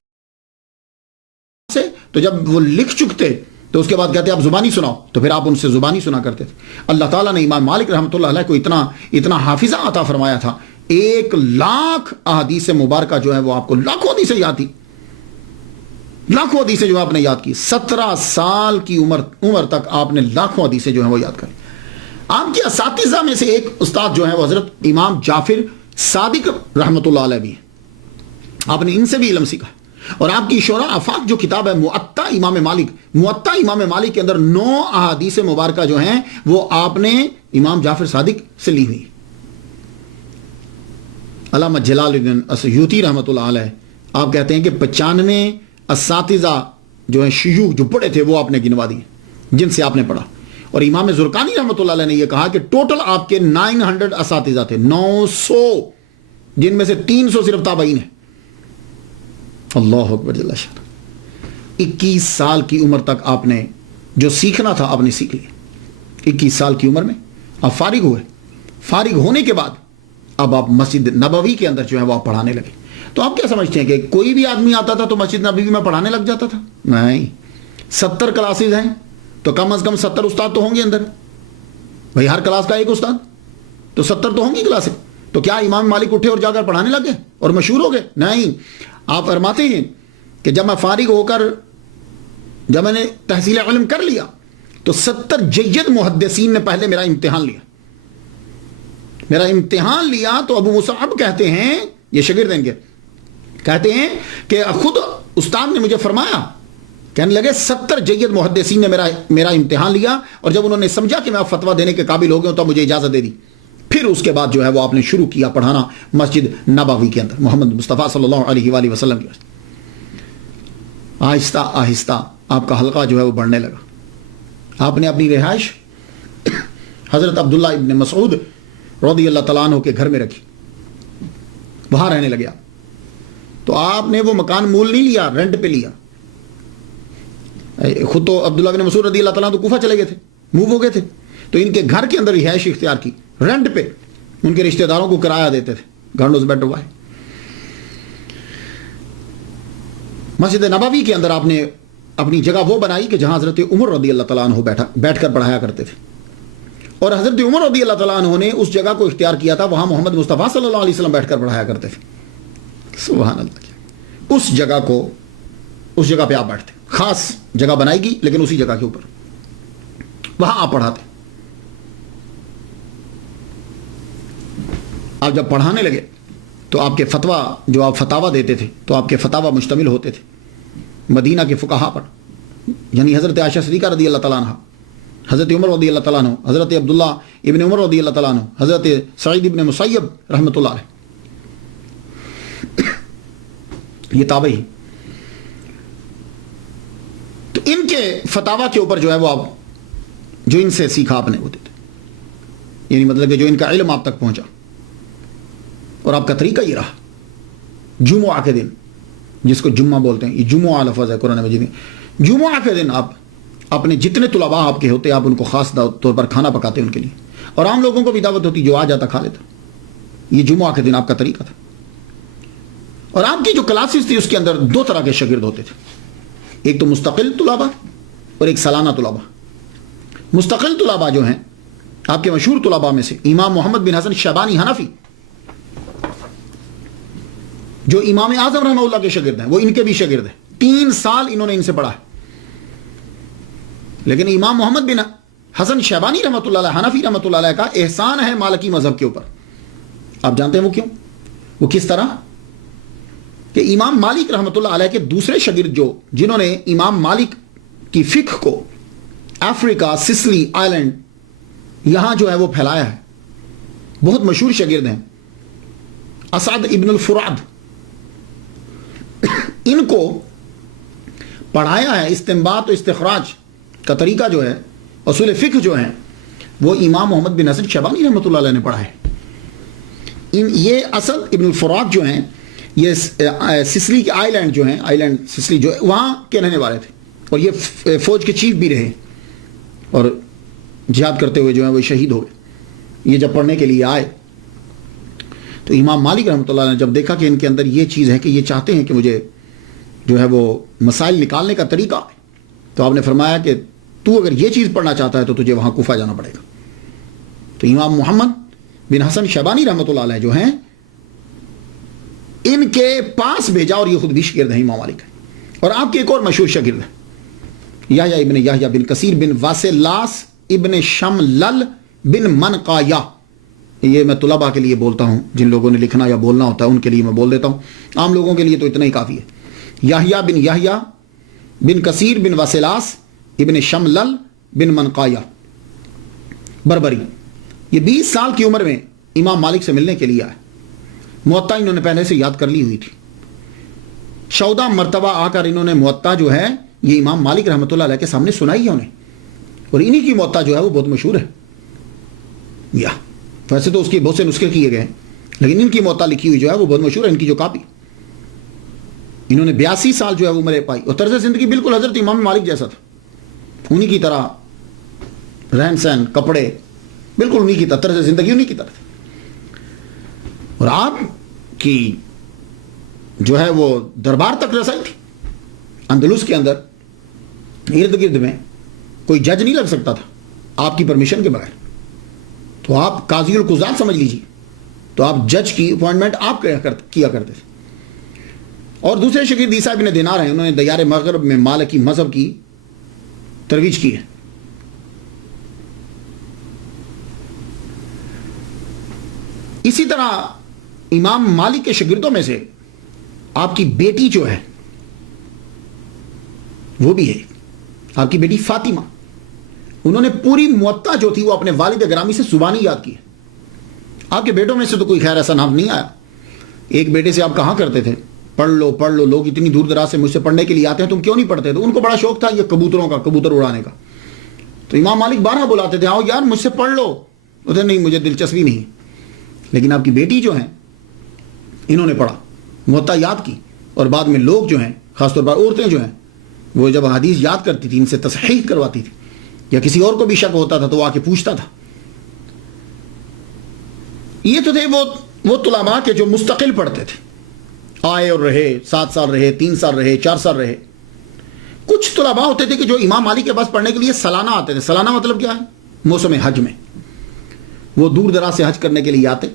سے، تو جب وہ لکھ چکتے تو اس کے بعد کہتے آپ زبانی سناؤ، تو پھر آپ ان سے زبانی سنا کرتے تھے۔ اللہ تعالیٰ نے امام مالک رحمۃ اللہ علیہ کو اتنا حافظہ عطا فرمایا تھا، 1,00,000 احادیث مبارکہ جو ہے وہ آپ کو لاکھوں حدیثیں یاد تھی، لاکھوں حدیثیں جو آپ نے یاد کی۔ 17 سال کی عمر تک آپ نے لاکھوں حدیثیں جو ہیں وہ یاد کری۔ آپ کے اساتذہ میں سے ایک استاد جو ہیں وہ حضرت امام جعفر صادق رحمۃ اللہ علیہ بھی ہیں، آپ نے ان سے بھی علم سیکھا۔ اور آپ کی شورا آفاق جو کتاب ہے موطا امام مالک کے اندر 9 احادیث مبارکہ جو ہیں وہ آپ نے امام جعفر صادق سے لی ہوئی۔ علامہ جلال الدین السیوطی رحمۃ اللہ علیہ آپ کہتے ہیں کہ 95 اساتذہ جو ہیں شیوخ جو پڑھے تھے وہ آپ نے گنوا دیے جن سے آپ نے پڑھا۔ اور امام زرقانی رحمۃ اللہ علیہ نے یہ کہا کہ ٹوٹل آپ کے 900 اساتذہ تھے، 900، جن میں سے 300 صرف تابعین ہیں۔ اللہ اکبر جل شانہ۔ 21 سال کی عمر تک آپ نے جو سیکھنا تھا آپ نے سیکھ لیا۔ 21 سال کی عمر میں آپ فارغ ہوئے، فارغ ہونے کے بعد اب آپ مسجد نبوی کے اندر جو ہے وہ آپ پڑھانے لگے۔ تو آپ کیا سمجھتے ہیں کہ کوئی بھی آدمی آتا تھا تو مسجد نبوی میں پڑھانے لگ جاتا تھا؟ نہیں، 70 کلاسز ہیں تو کم از کم 70 استاد تو ہوں گے اندر بھائی، ہر کلاس کا ایک استاد، تو 70 تو ہوں گی کلاسیں۔ تو کیا امام مالک اٹھے اور جا کر پڑھانے لگ گئے اور مشہور ہو گئے؟ نہیں، آپ فرماتے ہیں کہ جب میں فارغ ہو کر جب میں نے تحصیل علم کر لیا تو 70 جید محدثین نے پہلے میرا امتحان لیا تو ابو مصعب کہتے ہیں، یہ شاگرد ہیں کہتے ہیں کہ خود استاد نے مجھے فرمایا، کہنے لگے 70 جید محدثین نے میرا امتحان لیا، اور جب انہوں نے سمجھا کہ میں فتویٰ دینے کے قابل ہو گیا تو مجھے اجازت دے دی۔ پھر اس کے بعد جو ہے وہ آپ نے شروع کیا پڑھانا مسجد نبوی کے اندر محمد مصطفیٰ صلی اللہ علیہ وآلہ وسلم کی۔ آہستہ آہستہ آپ کا حلقہ جو ہے وہ بڑھنے لگا۔ آپ نے اپنی رہائش حضرت عبداللہ ابن مسعود رضی اللہ تعالیٰ عنہ کے گھر میں رکھی، وہاں رہنے لگے آپ۔ تو آپ نے وہ مکان مول نہیں لیا، رینٹ پہ لیا۔ خود تو عبداللہ بن مسعود رضی اللہ تعالیٰ عنہ تو کوفہ چلے گئے تھے، موو ہو گئے تھے، تو ان کے گھر کے اندر رہائش اختیار کی، رینٹ پہ ان کے رشتہ داروں کو کرایہ دیتے تھے، گھرنوز بیٹھ ہوا ہے۔ مسجد نبوی کے اندر آپ نے اپنی جگہ وہ بنائی کہ جہاں حضرت عمر رضی اللہ تعالیٰ عنہ بیٹھ کر پڑھایا کرتے تھے، اور حضرت عمر رضی اللہ تعالیٰ عنہ نے اس جگہ کو اختیار کیا تھا، وہاں محمد مصطفیٰ صلی اللہ علیہ وسلم بیٹھ کر پڑھایا کرتے تھے۔ سبحان اللہ، اس جگہ پہ آپ بیٹھتے، خاص جگہ بنائی گی لیکن اسی جگہ کے اوپر وہاں آپ پڑھاتے۔ آپ جب پڑھانے لگے تو آپ کے فتویٰ جو آپ فتاویٰ دیتے تھے تو آپ کے فتاویٰ مشتمل ہوتے تھے مدینہ کے فقہاء پر، یعنی حضرت عائشہ صدیقہ رضی اللہ تعالیٰ عنہ، حضرت عمر رضی اللہ تعالیٰ عنہ، حضرت عبداللہ ابن عمر رضی اللہ تعالیٰ عنہ، حضرت سعید ابن مسیب رحمۃ اللہ علیہ، یہ تابعی۔ تو ان کے فتاویٰ کے اوپر جو ہے وہ آپ جو ان سے سیکھا آپ نے وہ دیتے، یعنی مطلب کہ جو ان کا علم آپ تک پہنچا۔ اور آپ کا طریقہ یہ رہا، جمعہ کے دن، جس کو جمعہ بولتے ہیں، یہ جمعہ لفظ ہے قرآن مجید میں، جمعہ کے دن آپ اپنے جتنے طلباء آپ کے ہوتے آپ ان کو خاص طور پر کھانا پکاتے ان کے لیے، اور عام لوگوں کو بھی دعوت ہوتی، جو آ جاتا کھا لیتا۔ یہ جمعہ کے دن آپ کا طریقہ تھا۔ اور آپ کی جو کلاسز تھی اس کے اندر 2 طرح کے شاگرد ہوتے تھے، ایک تو مستقل طلباء اور ایک سالانہ طلباء۔ مستقل طلباء جو ہیں آپ کے مشہور طلباء میں سے امام محمد بن حسن شیبانی حنفی، جو امام اعظم رحمہ اللہ کے شاگرد ہیں، وہ ان کے بھی شاگرد ہیں، 3 سال انہوں نے ان سے پڑھا ہے۔ لیکن امام محمد بن حسن شیبانی رحمۃ اللہ علیہ حنفی رحمۃ اللہ علیہ کا احسان ہے مالکی مذہب کے اوپر۔ آپ جانتے ہیں وہ کیوں؟ وہ کس طرح کہ امام مالک رحمۃ اللہ علیہ کے دوسرے شاگرد جنہوں نے امام مالک کی فقہ کو افریقہ، سسلی آئلینڈ یہاں جو ہے وہ پھیلایا ہے، بہت مشہور شاگرد ہیں، اسعد ابن الفراد، ان کو پڑھایا ہے۔ استنباط و استخراج کا طریقہ جو ہے، اصول فقہ جو ہیں، وہ امام محمد بن حسن شیبانی رحمۃ اللہ علیہ نے پڑھا ہے۔ یہ اسد ابن الفراد جو ہیں، یہ سسلی کے آئی لینڈ جو ہیں، آئی لینڈ سسلی جو ہے وہاں کے رہنے والے تھے، اور یہ فوج کے چیف بھی رہے، اور جہاد کرتے ہوئے جو ہے وہ شہید ہو گئے۔ یہ جب پڑھنے کے لیے آئے تو امام مالک رحمۃ اللہ نے جب دیکھا کہ ان کے اندر یہ چیز ہے کہ یہ چاہتے ہیں کہ مجھے جو ہے وہ مسائل نکالنے کا طریقہ ہے، تو آپ نے فرمایا کہ تو اگر یہ چیز پڑھنا چاہتا ہے تو تجھے وہاں کوفہ جانا پڑے گا۔ تو امام محمد بن حسن شیبانی رحمۃ اللہ علیہ جو ہیں ان کے پاس بھیجا، اور یہ خود بھی شاگرد ہیں امام مالک، اور آپ کے ایک اور مشہور شاگرد ہیں یحییٰ ابن یحییٰ بن کثیر بن واسلاس ابن شملل بن منقایہ۔ یہ میں طلباء کے لیے بولتا ہوں، جن لوگوں نے لکھنا یا بولنا ہوتا ہے ان کے لیے میں بول دیتا ہوں، عام لوگوں کے لیے تو اتنا ہی کافی ہے۔ یحییٰ بن کثیر بن واسلاس ابن شملل بن منقایہ بربری، یہ 20 سال کی عمر میں امام مالک سے ملنے کے لیے آئے۔ موطا انہوں نے پہلے سے یاد کر لی ہوئی تھی، 14 مرتبہ آ کر انہوں نے موطا جو ہے یہ امام مالک رحمۃ اللہ علیہ کے سامنے سنائی ہے انہیں، اور انہی کی موطا جو ہے وہ بہت مشہور ہے۔ یا ویسے تو اس کے بہت سے نسخے کیے گئے ہیں، لیکن ان کی موطا لکھی ہوئی جو ہے وہ بہت مشہور ہے، ان کی جو کاپی۔ انہوں نے 82 سال جو ہے وہ عمر پائی، اور طرز زندگی بالکل حضرت امام مالک جیسا تھا، انہی کی طرح رہن سہن، کپڑے بالکل انہی کی طرح، طرز زندگی انہی کی طرح تھی۔ اور آپ کی جو ہے وہ دربار تک رسائی تھی، اندلس کے اندر ارد گرد میں کوئی جج نہیں لگ سکتا تھا آپ کی پرمیشن کے بغیر، تو آپ قاضی القضات سمجھ لیجیے، تو آپ جج کی اپوائنٹمنٹ آپ کیا کرتے تھے۔ اور دوسرے شاگرد عیسیٰ بن دینار ہیں، انہوں نے دیار مغرب میں مالکی مذہب کی ترویج کی ہے۔ اسی طرح امام مالک کے شاگردوں میں سے آپ کی بیٹی جو ہے وہ بھی ہے، آپ کی بیٹی فاطمہ، انہوں نے پوری موطا جو تھی وہ اپنے والد گرامی سے زبانی یاد کی ہے۔ آپ کے بیٹوں میں سے تو کوئی خیر ایسا نام نہیں آیا۔ ایک بیٹے سے آپ کہا کرتے تھے پڑھ لو، لوگ اتنی دور دراز سے مجھ سے پڑھنے کے لیے آتے ہیں، تم کیوں نہیں پڑھتے؟ تو ان کو بڑا شوق تھا یہ کبوتروں کا، کبوتر اڑانے کا، تو امام مالک 12 بلاتے تھے، آؤ یار مجھ سے پڑھ لو، ادھر نہیں، مجھے دلچسپی نہیں۔ لیکن آپ کی بیٹی جو ہیں انہوں نے پڑھا، موطا یاد کی، اور بعد میں لوگ جو ہیں، خاص طور پر عورتیں جو ہیں، وہ جب حدیث یاد کرتی تھی ان سے تصحیح کرواتی تھی، یا کسی اور کو بھی شک ہوتا تھا تو وہ آ کے پوچھتا تھا۔ یہ تو تھے وہ طلباء کے جو مستقل پڑھتے تھے، آئے اور رہے، 7 سال رہے، 3 سال رہے، 4 سال رہے۔ کچھ طلباء ہوتے تھے کہ جو امام مالک کے پاس پڑھنے کے لیے سالانہ آتے تھے۔ سالانہ مطلب کیا ہے؟ موسم حج میں وہ دور دراز سے حج کرنے کے لیے آتے،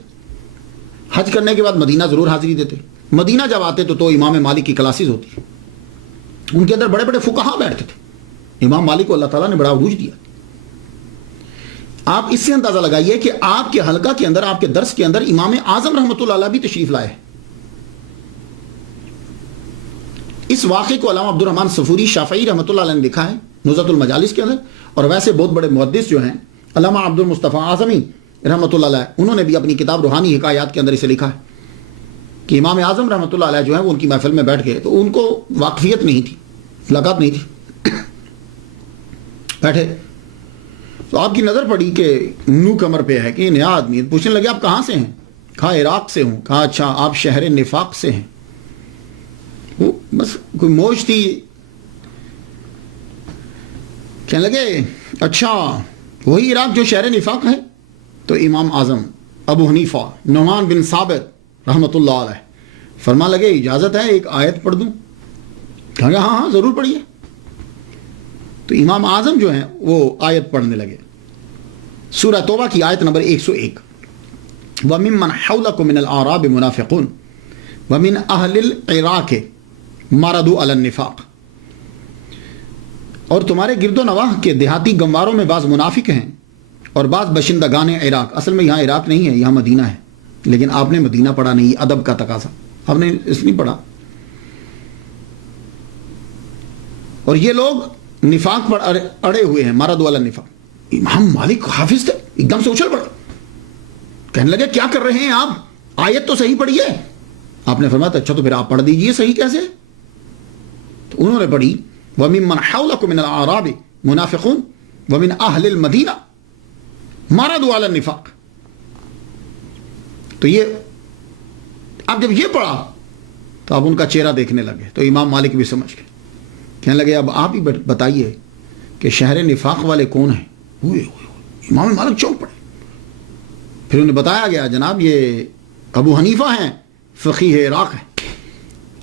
حج کرنے کے بعد مدینہ ضرور حاضری دیتے۔ مدینہ جب آتے تو امام مالک کی کلاسز ہوتی، ان کے اندر بڑے بڑے فقہا بیٹھتے تھے۔ امام مالک کو اللہ تعالیٰ نے بڑا عروج دیا۔ آپ اس سے اندازہ لگائیے کہ آپ کے حلقہ کے اندر، آپ کے درس کے اندر امام اعظم رحمۃ اللہ علیہ بھی تشریف لائے۔ اس واقعے کو علامہ عبد الرحمن صفوری شافعی رحمۃ اللہ علیہ نے لکھا ہے نزہۃ المجالس کے اندر، اور ویسے بہت بڑے محدث جو ہیں علامہ عبد المصطفیٰ اعظمی رحمۃ اللہ علیہ، انہوں نے بھی اپنی کتاب روحانی حکایات کے اندر اسے لکھا ہے کہ امام اعظم رحمۃ اللہ علیہ جو ہے وہ ان کی محفل میں بیٹھ گئے، تو ان کو واقفیت نہیں تھی، ملاقات نہیں تھی، بیٹھے تو آپ کی نظر پڑی کہ نو کمر پہ ہے کہ نیا آدمی، پوچھنے لگے آپ کہاں سے ہیں؟ کہا عراق سے ہوں۔ کہا اچھا آپ شہر نفاق سے ہیں؟ وہ بس کوئی موج تھی، کہنے لگے اچھا وہی عراق جو شہر نفاق ہے؟ تو امام اعظم ابو حنیفہ نعمان بن ثابت رحمۃ اللہ علیہ فرما لگے اجازت ہے ایک آیت پڑھ دوں؟ کہا کہ ہاں ضرور پڑھیے۔ تو امام اعظم جو ہیں وہ آیت پڑھنے لگے، سورہ توبہ کی آیت نمبر 101، وَمِمَّنْ حَوْلَكُم مِّنَ الْأَعْرَابِ مُنَافِقُونَ وَمِنْ أَهْلِ الْعِرَاقِ مَرَضُوا عَلَى النِّفَاقِ، اور تمہارے گرد و نواح کے دیہاتی گنواروں میں بعض منافق ہیں اور بعض بشندگان عراق۔ اصل میں یہاں عراق نہیں ہے، یہاں مدینہ ہے، لیکن آپ نے مدینہ پڑھا نہیں، ادب کا تقاضا، آپ نے اس نہیں پڑھا۔ اور یہ لوگ نفاق پر اڑے ہوئے ہیں، مردوا علی النفاق۔ امام مالک حافظ تھے، ایک دم سے اچھل پڑے، کہنے لگے کیا کر رہے ہیں آپ؟ آیت تو صحیح پڑھیے۔ آپ نے فرمایا اچھا تو پھر آپ پڑھ دیجئے، صحیح کیسے؟ تو انہوں نے پڑھی وَمِمَّنْ حَوْلَكُم مِّنَ الْأَعْرَابِ مُنَافِقُونَ وَمِنْ أَهْلِ الْمَدِينَةِ مَرَضُوا عَلَى النِّفَاقِ۔ تو یہ اب جب یہ پڑھا تو اب ان کا چہرہ دیکھنے لگے، تو امام مالک بھی سمجھ گئے، کہنے لگے اب آپ ہی بتائیے کہ شہر نفاق والے کون ہیں؟ ہوئے امام مالک چونک پڑے۔ پھر انہیں بتایا گیا جناب یہ ابو حنیفہ ہیں، فقیہ عراق ہیں،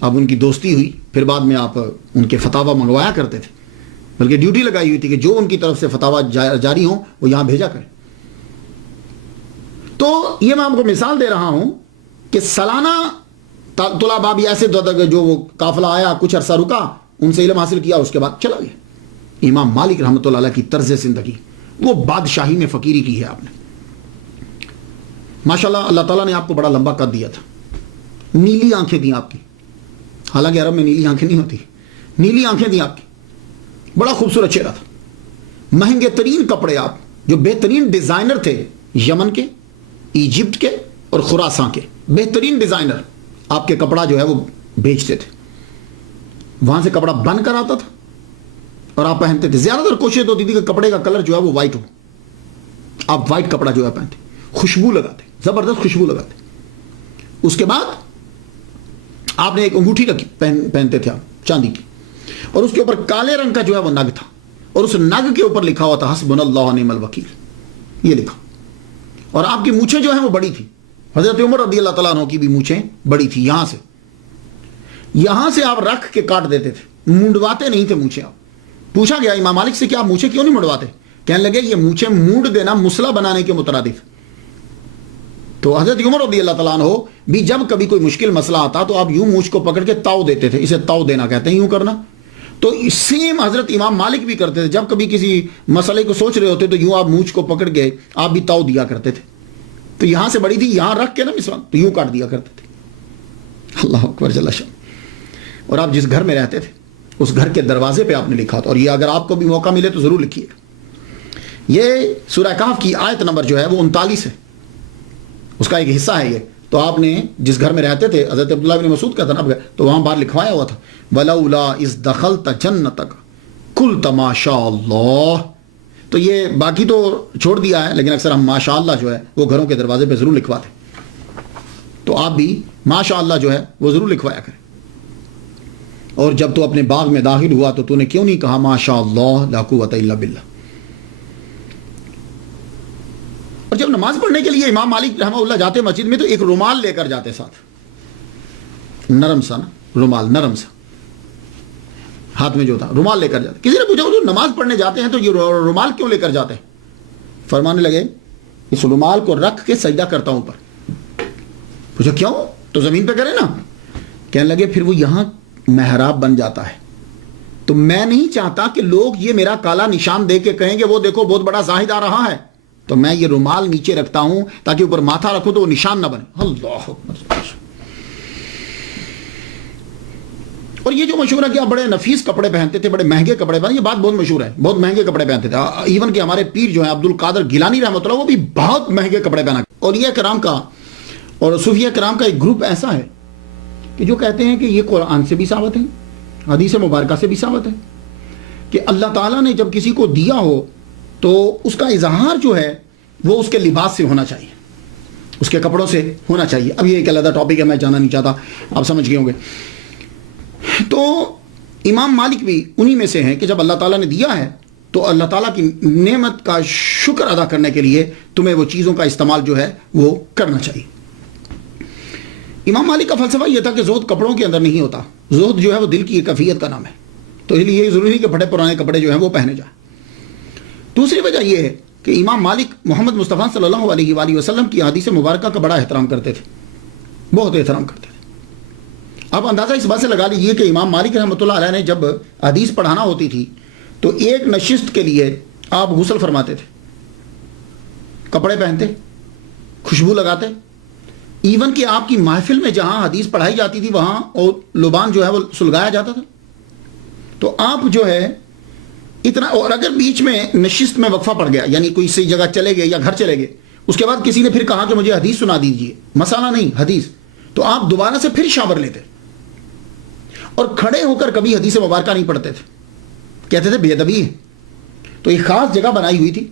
اب ان کی دوستی ہوئی، پھر بعد میں آپ ان کے فتاویٰ منگوایا کرتے تھے، بلکہ ڈیوٹی لگائی ہوئی تھی کہ جو ان کی طرف سے فتاویٰ جاری ہوں وہ یہاں بھیجا کریں۔ تو یہ میں آپ کو مثال دے رہا ہوں کہ سالانہ طلباء بھی ایسے جو وہ قافلہ آیا، کچھ عرصہ رکا، ان سے علم حاصل کیا، اس کے بعد چلا گیا۔ امام مالک رحمۃ اللہ علیہ کی طرز زندگی، وہ بادشاہی میں فقیری کی ہے آپ نے۔ ماشاءاللہ اللہ تعالیٰ نے آپ کو بڑا لمبا قد دیا تھا، نیلی آنکھیں دیں آپ کی، حالانکہ عرب میں نیلی آنکھیں نہیں ہوتی، نیلی آنکھیں دیں آپ کی، بڑا خوبصورت چہرہ تھا، مہنگے ترین کپڑے، آپ جو بہترین ڈیزائنر تھے، یمن کے، ایجپٹ کے اور خراساں کے بہترین ڈیزائنر آپ کے کپڑا جو ہے وہ بیچتے تھے، وہاں سے کپڑا بن کر آتا تھا اور آپ پہنتے تھے۔ زیادہ تر کوشش ہوتی تھی کہ کپڑے کا کلر جو ہے وہ وائٹ ہو، آپ وائٹ کپڑا جو ہے پہنتے، خوشبو لگاتے، زبردست خوشبو لگاتے۔ اس کے بعد آپ نے ایک انگوٹھی رکھی پہنتے تھے آپ چاندی کی، اور اس کے اوپر کالے رنگ کا جو ہے وہ نگ تھا، اور اس نگ کے اوپر لکھا ہوا تھا حسبنا اللہ و نعم الوکیل، یہ لکھا۔ اور آپ کی مونچھیں جو ہیں وہ بڑی تھی، حضرت عمر رضی اللہ تعالیٰ عنہ کی بھی مونچھیں بڑی تھی، یہاں سے آپ رکھ کے کاٹ دیتے تھے، مونڈواتے نہیں تھے مونچھیں آپ۔ پوچھا گیا امام مالک سے کہ آپ مونچھیں کیوں نہیں مونڈواتے؟ کہنے لگے یہ مونچھیں مونڈ دینا مسئلہ بنانے کے مترادف۔ تو حضرت عمر رضی اللہ تعالیٰ عنہ بھی جب کبھی کوئی مشکل مسئلہ آتا تو آپ یوں مونچھ کو پکڑ کے تاؤ دیتے تھے، اسے تاؤ دینا کہتے ہیں، یوں کرنا۔ تو سیم حضرت امام مالک بھی کرتے تھے، جب کبھی کسی مسئلے کو سوچ رہے ہوتے تو یوں آپ مونچھ کو پکڑ کے آپ بھی تاؤ دیا کرتے تھے۔ تو یہاں سے بڑی تھی، یہاں رکھ کے نا مثال تو یوں کاٹ دیا کرتے تھے۔ اللہ اکبر جل شان۔ اور آپ جس گھر میں رہتے تھے اس گھر کے دروازے پہ آپ نے لکھا تھا، اور یہ اگر آپ کو بھی موقع ملے تو ضرور لکھیے گا۔ یہ سورہ کہف کی آیت نمبر جو ہے وہ 39 ہے، اس کا ایک حصہ ہے یہ۔ تو آپ نے جس گھر میں رہتے تھے، حضرت عبداللہ بن مسعود کا تھا، تو وہاں باہر لکھوایا ہوا تھا وَلَوْلَا إِذْ دَخَلْتَ جَنَّتَكَ قُلْتَ مَا شَاءَ اللَّهُ۔ تو یہ باقی تو چھوڑ دیا ہے، لیکن اکثر ہم ماشاء اللہ جو ہے وہ گھروں کے دروازے پہ ضرور لکھواتے، تو آپ بھی ماشاء اللہ جو ہے وہ ضرور لکھوایا کریں۔ اور جب تو اپنے باغ میں داخل ہوا تو نے کیوں نہیں کہا ماشاء اللہ لا قوت الا باللہ؟ اور جب نماز پڑھنے کے لیے امام مالک رحمہ اللہ جاتے مسجد میں تو ایک رومال لے کر جاتے ساتھ، نرم سا نا رومال، نرم سا ہاتھ میں جو تھا رومال لے کر جاتے۔ کسی نے پوچھا جو نماز پڑھنے جاتے ہیں تو یہ رومال کیوں لے کر جاتے ہیں؟ فرمانے لگے اس رومال کو رکھ کے سجدہ کرتا ہوں اوپر۔ پوچھا کیوں؟ تو زمین پہ کرے نا۔ کہنے لگے پھر وہ یہاں محراب بن جاتا ہے، تو میں نہیں چاہتا کہ لوگ یہ میرا کالا نشان دے کے کہیں کہ وہ دیکھو بہت بڑا زاہد آ رہا ہے، تو میں یہ رومال نیچے رکھتا ہوں تاکہ اوپر ماتھا رکھوں تو وہ نشان نہ بنے۔ اللہ اکبر۔ اور یہ جو مشہور ہے کہ آپ بڑے نفیس کپڑے پہنتے تھے، بڑے مہنگے کپڑے پہنتے، یہ بات بہت مشہور ہے، بہت مہنگے کپڑے پہنتے تھے۔ ایون کہ ہمارے پیر جو ہیں عبد القادر گیلانی رحمۃ اللہ، وہ بھی بہت مہنگے کپڑے پہنا۔ اولیاء کرام کا اور صوفیہ کرام کا ایک گروپ ایسا ہے کہ جو کہتے ہیں کہ یہ قرآن سے بھی ثابت ہے، حدیث مبارکہ سے بھی ثابت ہے کہ اللہ تعالیٰ نے جب کسی کو دیا ہو تو اس کا اظہار جو ہے وہ اس کے لباس سے ہونا چاہیے، اس کے کپڑوں سے ہونا چاہیے۔ اب یہ ایک علیحدہ ٹاپک ہے، میں جانا نہیں چاہتا، آپ سمجھ گئے ہوں گے۔ تو امام مالک بھی انہی میں سے ہیں کہ جب اللہ تعالیٰ نے دیا ہے تو اللہ تعالیٰ کی نعمت کا شکر ادا کرنے کے لیے تمہیں وہ چیزوں کا استعمال جو ہے وہ کرنا چاہیے۔ امام مالک کا فلسفہ یہ تھا کہ زہد کپڑوں کے اندر نہیں ہوتا، زہد جو ہے وہ دل کی ایک کیفیت کا نام ہے، تو اس لیے یہ ضروری کہ پھٹے پرانے کپڑے جو ہیں وہ پہنے جائیں۔ دوسری وجہ یہ ہے کہ امام مالک محمد مصطفیٰ صلی اللہ علیہ وآلہ وسلم کی حدیث مبارکہ کا بڑا احترام کرتے تھے، بہت احترام کرتے تھے۔ آپ اندازہ اس بات سے لگا لیجئے کہ امام مالک رحمۃ اللہ علیہ نے جب حدیث پڑھانا ہوتی تھی تو ایک نشست کے لیے آپ غسل فرماتے تھے، کپڑے پہنتے، خوشبو لگاتے، ایون کہ آپ کی محفل میں جہاں حدیث پڑھائی جاتی تھی وہاں اور لبان جو ہے وہ سلگایا جاتا تھا۔ تو آپ جو ہے اتنا، اور اگر بیچ میں نشست میں وقفہ پڑ گیا، یعنی کوئی سی جگہ چلے گئے یا گھر چلے گئے، اس کے بعد کسی نے پھر کہا کہ مجھے حدیث سنا دیجئے، مسئلہ نہیں حدیث، تو آپ دوبارہ سے پھر شاور لیتے اور کھڑے ہو کر کبھی حدیث مبارکہ نہیں پڑھتے تھے، کہتے تھے بے ادبی ہے۔ تو ایک خاص جگہ بنائی ہوئی تھی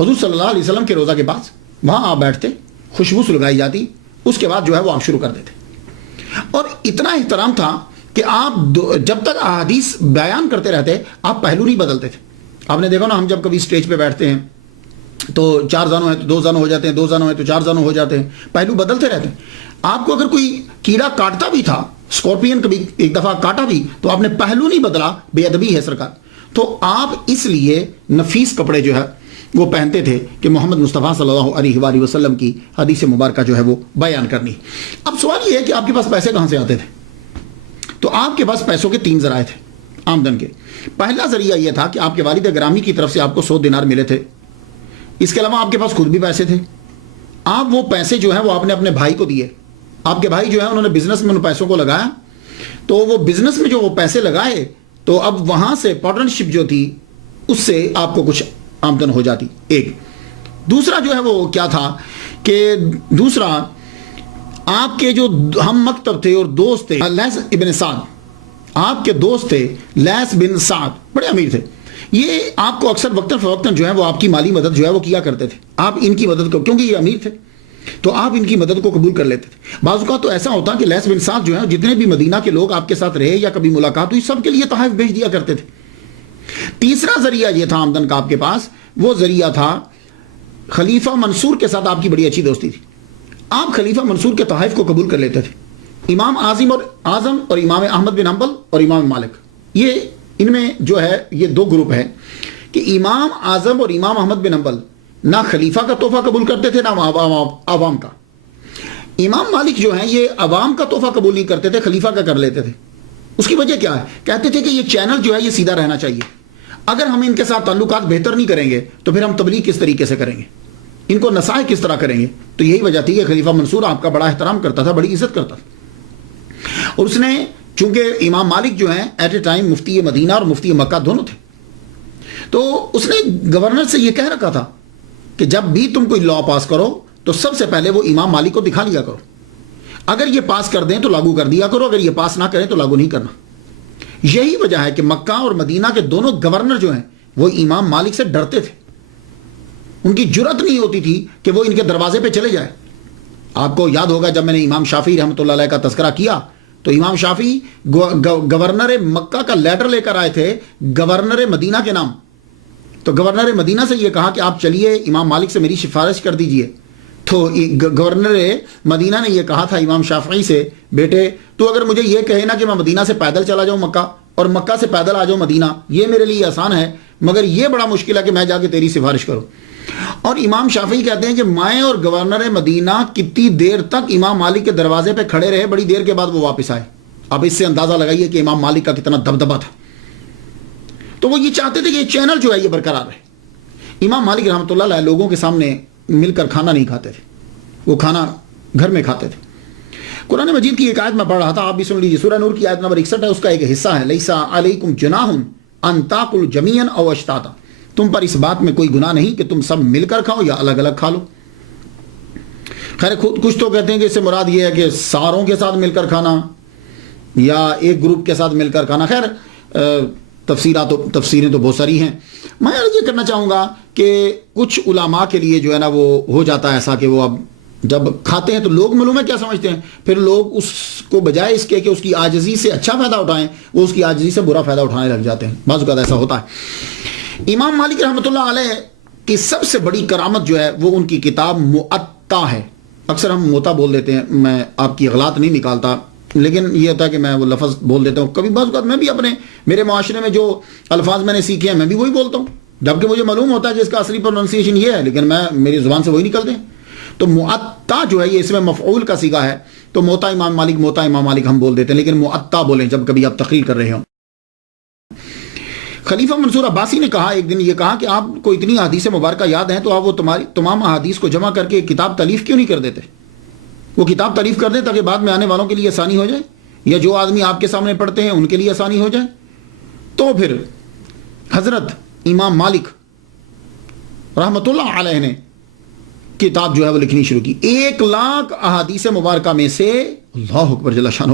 حضور صلی اللہ علیہ وسلم کے روضہ کے پاس، وہاں آپ بیٹھتے، خوشبو سلگائی جاتی، اس کے بعد جو ہے وہ آپ شروع کر دیتے۔ اور اتنا احترام تھا کہ آپ جب تک احادیث بیان کرتے رہتے آپ پہلو نہیں بدلتے تھے۔ آپ نے دیکھا نا، ہم جب کبھی اسٹیج پہ بیٹھتے ہیں تو 4 زانوں ہیں تو 2 زانوں ہو جاتے ہیں، 2 زانوں ہیں تو 4 زانوں ہو جاتے ہیں، پہلو بدلتے رہتے ہیں۔ آپ کو اگر کوئی کیڑا کاٹتا بھی تھا اسکارپین کبھی ایک دفعہ کاٹا بھی تو آپ نے پہلو نہیں بدلا، بے ادبی ہے سرکار. تو آپ اس لیے نفیس کپڑے جو ہے وہ پہنتے تھے کہ محمد مصطفیٰ صلی اللہ علیہ وآلہ وسلم کی حدیث مبارکہ جو ہے وہ بیان کرنی. اب سوال یہ ہے کہ آپ کے پاس پیسے کہاں سے آتے تھے؟ تو آپ کے پاس پیسوں کے 3 ذرائع تھے آمدن کے. پہلا ذریعہ یہ تھا کہ آپ کے والد گرامی کی طرف سے آپ کو 100 دینار ملے تھے. اس کے علاوہ آپ کے پاس خود بھی پیسے تھے. آپ وہ پیسے جو ہیں وہ آپ نے اپنے بھائی کو دیے. آپ کے بھائی جو ہیں انہوں نے بزنس میں ان پیسوں کو لگایا. تو وہ بزنس میں جو وہ پیسے لگائے تو اب وہاں سے پارٹنرشپ جو تھی اس سے آپ کو کچھ آمدن ہو جاتی. ایک دوسرا جو ہے وہ کیا تھا کہ دوسرا آپ کے جو ہم مکتب تھے اور دوست تھے لیث ابن سعد، آپ کے دوست تھے لیث بن سعد، بڑے امیر تھے. یہ آپ کو اکثر وقتاً فوقتاً جو ہے وہ آپ کی مالی مدد جو ہے وہ کیا کرتے تھے. آپ ان کی مدد کو، کیونکہ یہ امیر تھے تو آپ ان کی مدد کو قبول کر لیتے تھے. بعض اوقات تو ایسا ہوتا کہ لیث بن سعد جو ہے جتنے بھی مدینہ کے لوگ آپ کے ساتھ رہے یا کبھی ملاقات ہوئی سب کے لیے تحائف بھیج دیا کرتے تھے. تیسرا ذریعہ یہ تھا آمدن کا آپ کے پاس، وہ ذریعہ تھا خلیفہ منصور کے ساتھ آپ کی بڑی اچھی دوستی تھی. آپ خلیفہ منصور کے تحائف کو قبول کر لیتے تھے. امام اعظم اور امام احمد بن حنبل اور امام مالک، یہ ان میں جو ہے یہ 2 گروپ ہے کہ امام اعظم اور امام احمد بن حنبل نہ خلیفہ کا تحفہ قبول کرتے تھے نہ عوام کا. امام مالک جو ہیں یہ عوام کا تحفہ قبول نہیں کرتے تھے، خلیفہ کا کر لیتے تھے. اس کی وجہ کیا ہے؟ کہتے تھے کہ یہ چینل جو ہے یہ سیدھا رہنا چاہیے. اگر ہم ان کے ساتھ تعلقات بہتر نہیں کریں گے تو پھر ہم تبلیغ کس طریقے سے کریں گے، ان کو نصائح کس طرح کریں گے. تو یہی وجہ تھی کہ خلیفہ منصور آپ کا بڑا احترام کرتا تھا، بڑی عزت کرتا تھا. اور اس نے چونکہ امام مالک جو ہیں ایٹ اے ٹائم مفتی مدینہ اور مفتی مکہ دونوں تھے، تو اس نے گورنر سے یہ کہہ رکھا تھا کہ جب بھی تم کوئی لا پاس کرو تو سب سے پہلے وہ امام مالک کو دکھا لیا کرو. اگر یہ پاس کر دیں تو لاگو کر دیا کرو، اگر یہ پاس نہ کریں تو لاگو نہیں کرنا. یہی وجہ ہے کہ مکہ اور مدینہ کے دونوں گورنر جو ہیں وہ امام مالک سے ڈرتے تھے. ان کی جرت نہیں ہوتی تھی کہ وہ ان کے دروازے پہ چلے جائے. آپ کو یاد ہوگا جب میں نے امام شافعی رحمۃ اللہ علیہ کا تذکرہ کیا تو امام شافعی گورنر مکہ کا لیٹر لے کر آئے تھے گورنر مدینہ کے نام. تو گورنر مدینہ سے یہ کہا کہ آپ چلیے امام مالک سے میری سفارش کر دیجئے. تو گورنر مدینہ نے یہ کہا تھا امام شافعی سے، بیٹے تو اگر مجھے یہ کہے نا کہ میں مدینہ سے پیدل چلا جاؤں مکہ اور مکہ سے پیدل آ جاؤں مدینہ، یہ میرے لیے آسان ہے، مگر یہ بڑا مشکل ہے کہ میں جا کے تیری سفارش کروں. اور امام شافعی کہتے ہیں کہ میں اور گورنر مدینہ کتنی دیر تک امام مالک کے دروازے پہ کھڑے رہے، بڑی دیر کے بعد وہ واپس آئے. اب اس سے اندازہ لگائیے کہ امام مالک کا کتنا دبدبہ تھا. تو وہ یہ چاہتے تھے کہ یہ چینل جو ہے یہ برقرار رہے. امام مالک رحمۃ اللہ علیہ لوگوں کے سامنے مل کر کھانا نہیں کھاتے تھے، وہ کھانا گھر میں کھاتے تھے. قرآن مجید کی ایک آیت میں پڑھ رہا تھا، آپ بھی سن لیجیے. سورہ نور کی آیت نمبر 61 ہے، اس کا ایک حصہ ہے لیسا علیکم جناح ان تاکلوا جمیعا او اشتاتا، تم پر اس بات میں کوئی گناہ نہیں کہ تم سب مل کر کھاؤ یا الگ الگ کھا لو. خیر کچھ تو کہتے ہیں کہ اس سے مراد یہ ہے کہ ساروں کے ساتھ مل کر کھانا یا ایک گروپ کے ساتھ مل کر کھانا. خیر تفسیریں تو بہت ساری ہیں. میں یہ کرنا چاہوں گا کہ کچھ علماء کے لیے جو ہے نا وہ ہو جاتا ہے ایسا کہ وہ اب جب کھاتے ہیں تو لوگ معلوم ہے کیا سمجھتے ہیں، پھر لوگ اس کو بجائے اس کے کہ اس کی عاجزی سے اچھا فائدہ اٹھائیں وہ اس کی عاجزی سے برا فائدہ اٹھانے لگ جاتے ہیں. بعض اوقات ایسا ہوتا ہے. امام مالک رحمۃ اللہ علیہ کی سب سے بڑی کرامت جو ہے وہ ان کی کتاب موطا ہے. اکثر ہم موطا بول دیتے ہیں، میں آپ کی غلط نہیں نکالتا، لیکن یہ ہوتا ہے کہ میں وہ لفظ بول دیتا ہوں. کبھی بعض اوقات میں بھی میرے معاشرے میں جو الفاظ میں نے سیکھے ہیں میں بھی وہی بولتا ہوں، جبکہ مجھے معلوم ہوتا ہے کہ اس کا اصلی پروننسیشن یہ ہے، لیکن میری زبان سے وہی نکلتے ہیں. تو موطا جو ہے یہ اس میں مفعول کا صیغہ ہے، تو موطا امام مالک ہم بول دیتے ہیں، لیکن موطا بولیں جب کبھی آپ تقریر کر رہے ہوں. خلیفہ منصور عباسی نے کہا ایک دن، یہ کہا کہ آپ کو اتنی احادیث مبارکہ یاد ہیں تو آپ وہ تمام احادیث کو جمع کر کے ایک کتاب تالیف کیوں نہیں کر دیتے؟ وہ کتاب تالیف کر دیں تاکہ بعد میں آنے والوں کے لیے آسانی ہو جائے، یا جو آدمی آپ کے سامنے پڑھتے ہیں ان کے لیے آسانی ہو جائے. تو پھر حضرت امام مالک رحمۃ اللہ علیہ نے کتاب جو ہے وہ لکھنی شروع کی. 1,00,000 احادیث مبارکہ میں سے اللہ اکبر جل شانہ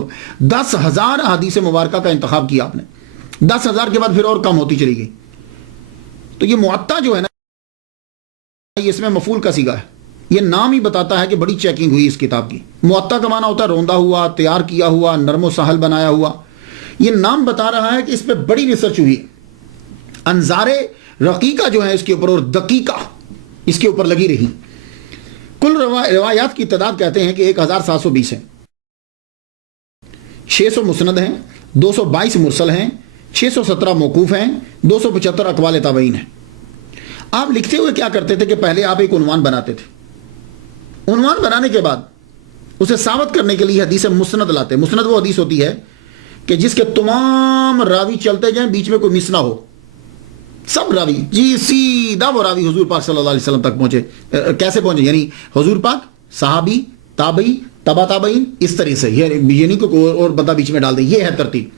10,000 احادیث مبارکہ کا انتخاب کیا آپ نے. 10,000 کے بعد پھر اور کم ہوتی چلی گئی. تو یہ موطا جو ہے نا یہ اس میں مفعول کا صیغہ ہے. یہ نام ہی بتاتا ہے کہ بڑی چیکنگ ہوئی اس کتاب کی. موطا کا معنی ہوتا ہے روندا ہوا، تیار کیا ہوا، نرم و سہل بنایا ہوا. یہ نام بتا رہا ہے کہ اس پہ بڑی ریسرچ ہوئی. انظار رقیقہ جو ہے اس کے اوپر اور دقیقہ اس کے اوپر لگی رہی. کل روایات کی تعداد کہتے ہیں کہ 1,720 ہے. 600 مسند ہیں، 222 مرسل ہیں، 617 موقوف ہیں، 275 اقوال تابعین ہیں۔ آپ لکھتے ہوئے کیا کرتے تھے کہ پہلے آپ ایک عنوان بناتے تھے، عنوان بنانے کے بعد اسے ثابت کرنے کے لیے حدیث مسند لاتے۔ مسند وہ حدیث ہوتی ہے کہ جس کے تمام راوی چلتے جائیں، بیچ میں کوئی مس نہ ہو، سب راوی جی سیدھا وہ راوی حضور پاک صلی اللہ علیہ وسلم تک پہنچے۔ کیسے پہنچے؟ یعنی حضور پاک، صحابی، تابعی، تبا تابعین، اس طرح سے، یہ نہیں کہ کوئی اور بندہ بیچ میں ڈال دے، یہ ہے ترتیب۔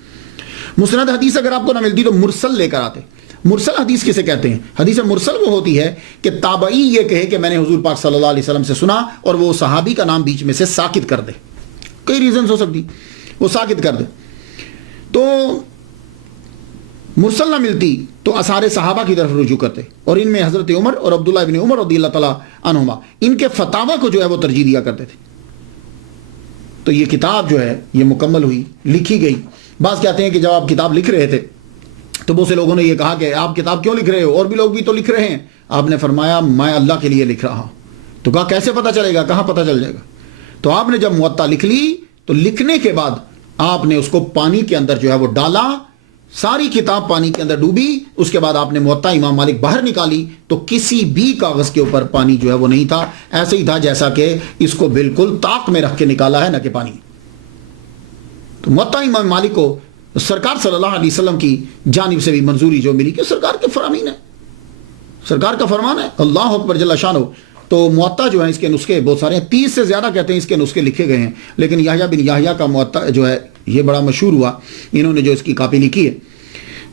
مسند حدیث اگر آپ کو نہ ملتی تو مرسل لے کر آتے۔ مرسل حدیث کسے کہتے ہیں؟ حدیث مرسل وہ ہوتی ہے کہ تابعی یہ کہے کہ میں نے حضور پاک صلی اللہ علیہ وسلم سے سنا، اور وہ صحابی کا نام بیچ میں سے ساکت کر دے، کئی ریزنز ہو سکتی، وہ ساکت کر دے۔ تو مرسل نہ ملتی تو آثار صحابہ کی طرف رجوع کرتے، اور ان میں حضرت عمر اور عبداللہ ابن عمر رضی اللہ تعالیٰ عنہما ان کے فتاوی کو جو ہے وہ ترجیح دیا کرتے تھے۔ تو یہ کتاب جو ہے یہ مکمل ہوئی، لکھی گئی۔ بعض کہتے ہیں کہ جب آپ کتاب لکھ رہے تھے تو بہت سے لوگوں نے یہ کہا کہ آپ کتاب کیوں لکھ رہے ہو، اور بھی لوگ بھی تو لکھ رہے ہیں۔ آپ نے فرمایا میں اللہ کے لیے لکھ رہا ہوں۔ تو کہا کیسے پتہ چلے گا، کہاں پتہ چل جائے گا؟ تو آپ نے جب موطا لکھ لی تو لکھنے کے بعد آپ نے اس کو پانی کے اندر جو ہے وہ ڈالا، ساری کتاب پانی کے اندر ڈوبی، اس کے بعد آپ نے موطا امام مالک باہر نکالی تو کسی بھی کاغذ کے اوپر پانی جو ہے وہ نہیں تھا، ایسے ہی تھا جیسا کہ اس کو بالکل طاق میں رکھ کے نکالا ہے، نہ کہ پانی۔ تو موطا امام مالک کو سرکار صلی اللہ علیہ وسلم کی جانب سے بھی منظوری جو ملی کہ سرکار کے فرامین ہے، سرکار کا فرمان ہے، اللہ اکبر جل شانہ۔ تو موطا جو ہے اس کے نسخے بہت سارے ہیں، 30 سے زیادہ کہتے ہیں اس کے نسخے لکھے گئے ہیں، لیکن یحییٰ بن یحییٰ کا موطا جو ہے یہ بڑا مشہور ہوا۔ انہوں نے جو اس کی کاپی لکھی ہے،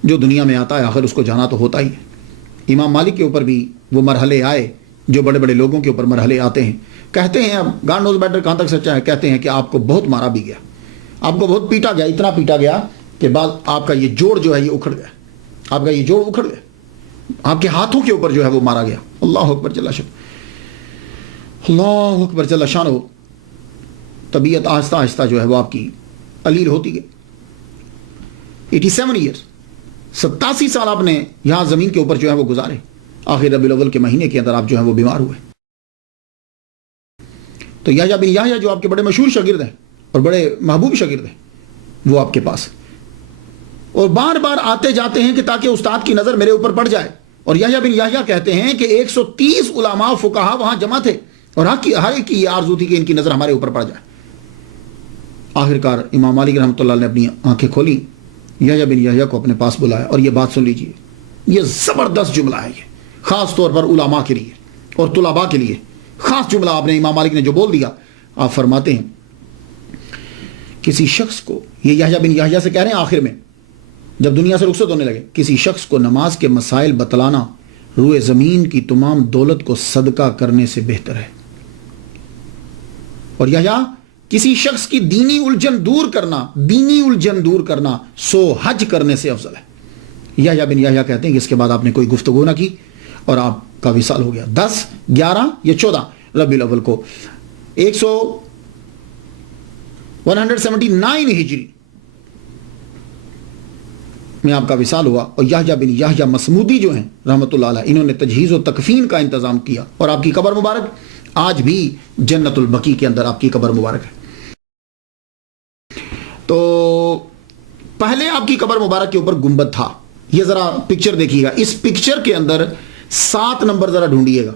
جو دنیا میں آتا ہے آخر اس کو جانا تو ہوتا ہی ہے۔ امام مالک کے اوپر بھی وہ مرحلے آئے جو بڑے بڑے لوگوں کے اوپر مرحلے آتے ہیں۔ کہتے ہیں، اب گاڈ نوز بیٹر کہاں تک سچا ہے، کہتے ہیں کہ آپ کو بہت مارا بھی گیا، آپ کو بہت پیٹا گیا، اتنا پیٹا گیا کہ بعد آپ کا یہ جوڑ جو ہے یہ اکھڑ گیا، آپ کا یہ جوڑ اکھڑ گیا، آپ کے ہاتھوں کے اوپر جو ہے وہ مارا گیا۔ اللہ اکبر جل شانہ، اللہ اکبر جل شانہ۔ طبیعت آہستہ آہستہ جو ہے وہ آپ کی قلیل ہوتی گئی۔ 87 ایئرس، 87 سال آپ نے یہاں زمین کے اوپر جو ہے وہ گزارے۔ آخر ربیع الاول کے مہینے کے اندر آپ جو ہے وہ بیمار ہوئے۔ تو یحییٰ بن یحییٰ جو آپ کے بڑے مشہور شاگرد ہیں اور بڑے محبوب شاگرد ہیں، وہ آپ کے پاس اور بار بار آتے جاتے ہیں کہ تاکہ استاد کی نظر میرے اوپر پڑ جائے۔ اور یحییٰ بن یحییٰ کہتے ہیں کہ 130 علماء فقہا وہاں جمع تھے، اور ہر ایک کی یہ آرزو تھی کہ ان کی نظر ہمارے اوپر پڑ جائے۔ آخرکار امام مالک رحمۃ اللہ نے اپنی آنکھیں کھولی، یحییٰ بن یحییٰ کو اپنے پاس بلایا، اور یہ بات سن لیجئے، یہ زبردست جملہ ہے، یہ خاص طور پر علماء کے لیے اور طلباء کے لیے خاص جملہ آپ نے امام مالک نے جو بول دیا۔ آپ فرماتے ہیں کسی شخص کو، یہ یحییٰ بن یحییٰ سے کہہ رہے ہیں آخر میں جب دنیا سے رخصت ہونے لگے، کسی شخص کو نماز کے مسائل بتلانا روئے زمین کی تمام دولت کو صدقہ کرنے سے بہتر ہے۔ اور یحییٰ کسی شخص کی دینی الجھن دور کرنا 100 حج کرنے سے افضل ہے۔ یحییٰ بن یحییٰ کہتے ہیں کہ اس کے بعد آپ نے کوئی گفتگو نہ کی اور آپ کا وصال ہو گیا۔ 10، 11 یا 14 ربیع الاول کو 179 ہجری میں آپ کا وصال ہوا، اور یحییٰ بن یحییٰ مصمودی جو ہیں رحمۃ اللہ علیہ، انہوں نے تجہیز و تکفین کا انتظام کیا، اور آپ کی قبر مبارک آج بھی جنت البقیع کے اندر آپ کی قبر مبارک ہے۔ تو پہلے آپ کی قبر مبارک کے اوپر گنبد تھا۔ یہ ذرا پکچر دیکھیے گا، اس پکچر کے اندر 7 نمبر ذرا ڈھونڈیے گا۔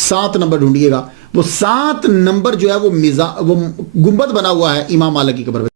سات نمبر ڈھونڈیے گا، وہ 7 نمبر جو ہے وہ گنبد بنا ہوا ہے امام مالک کی قبر پہ۔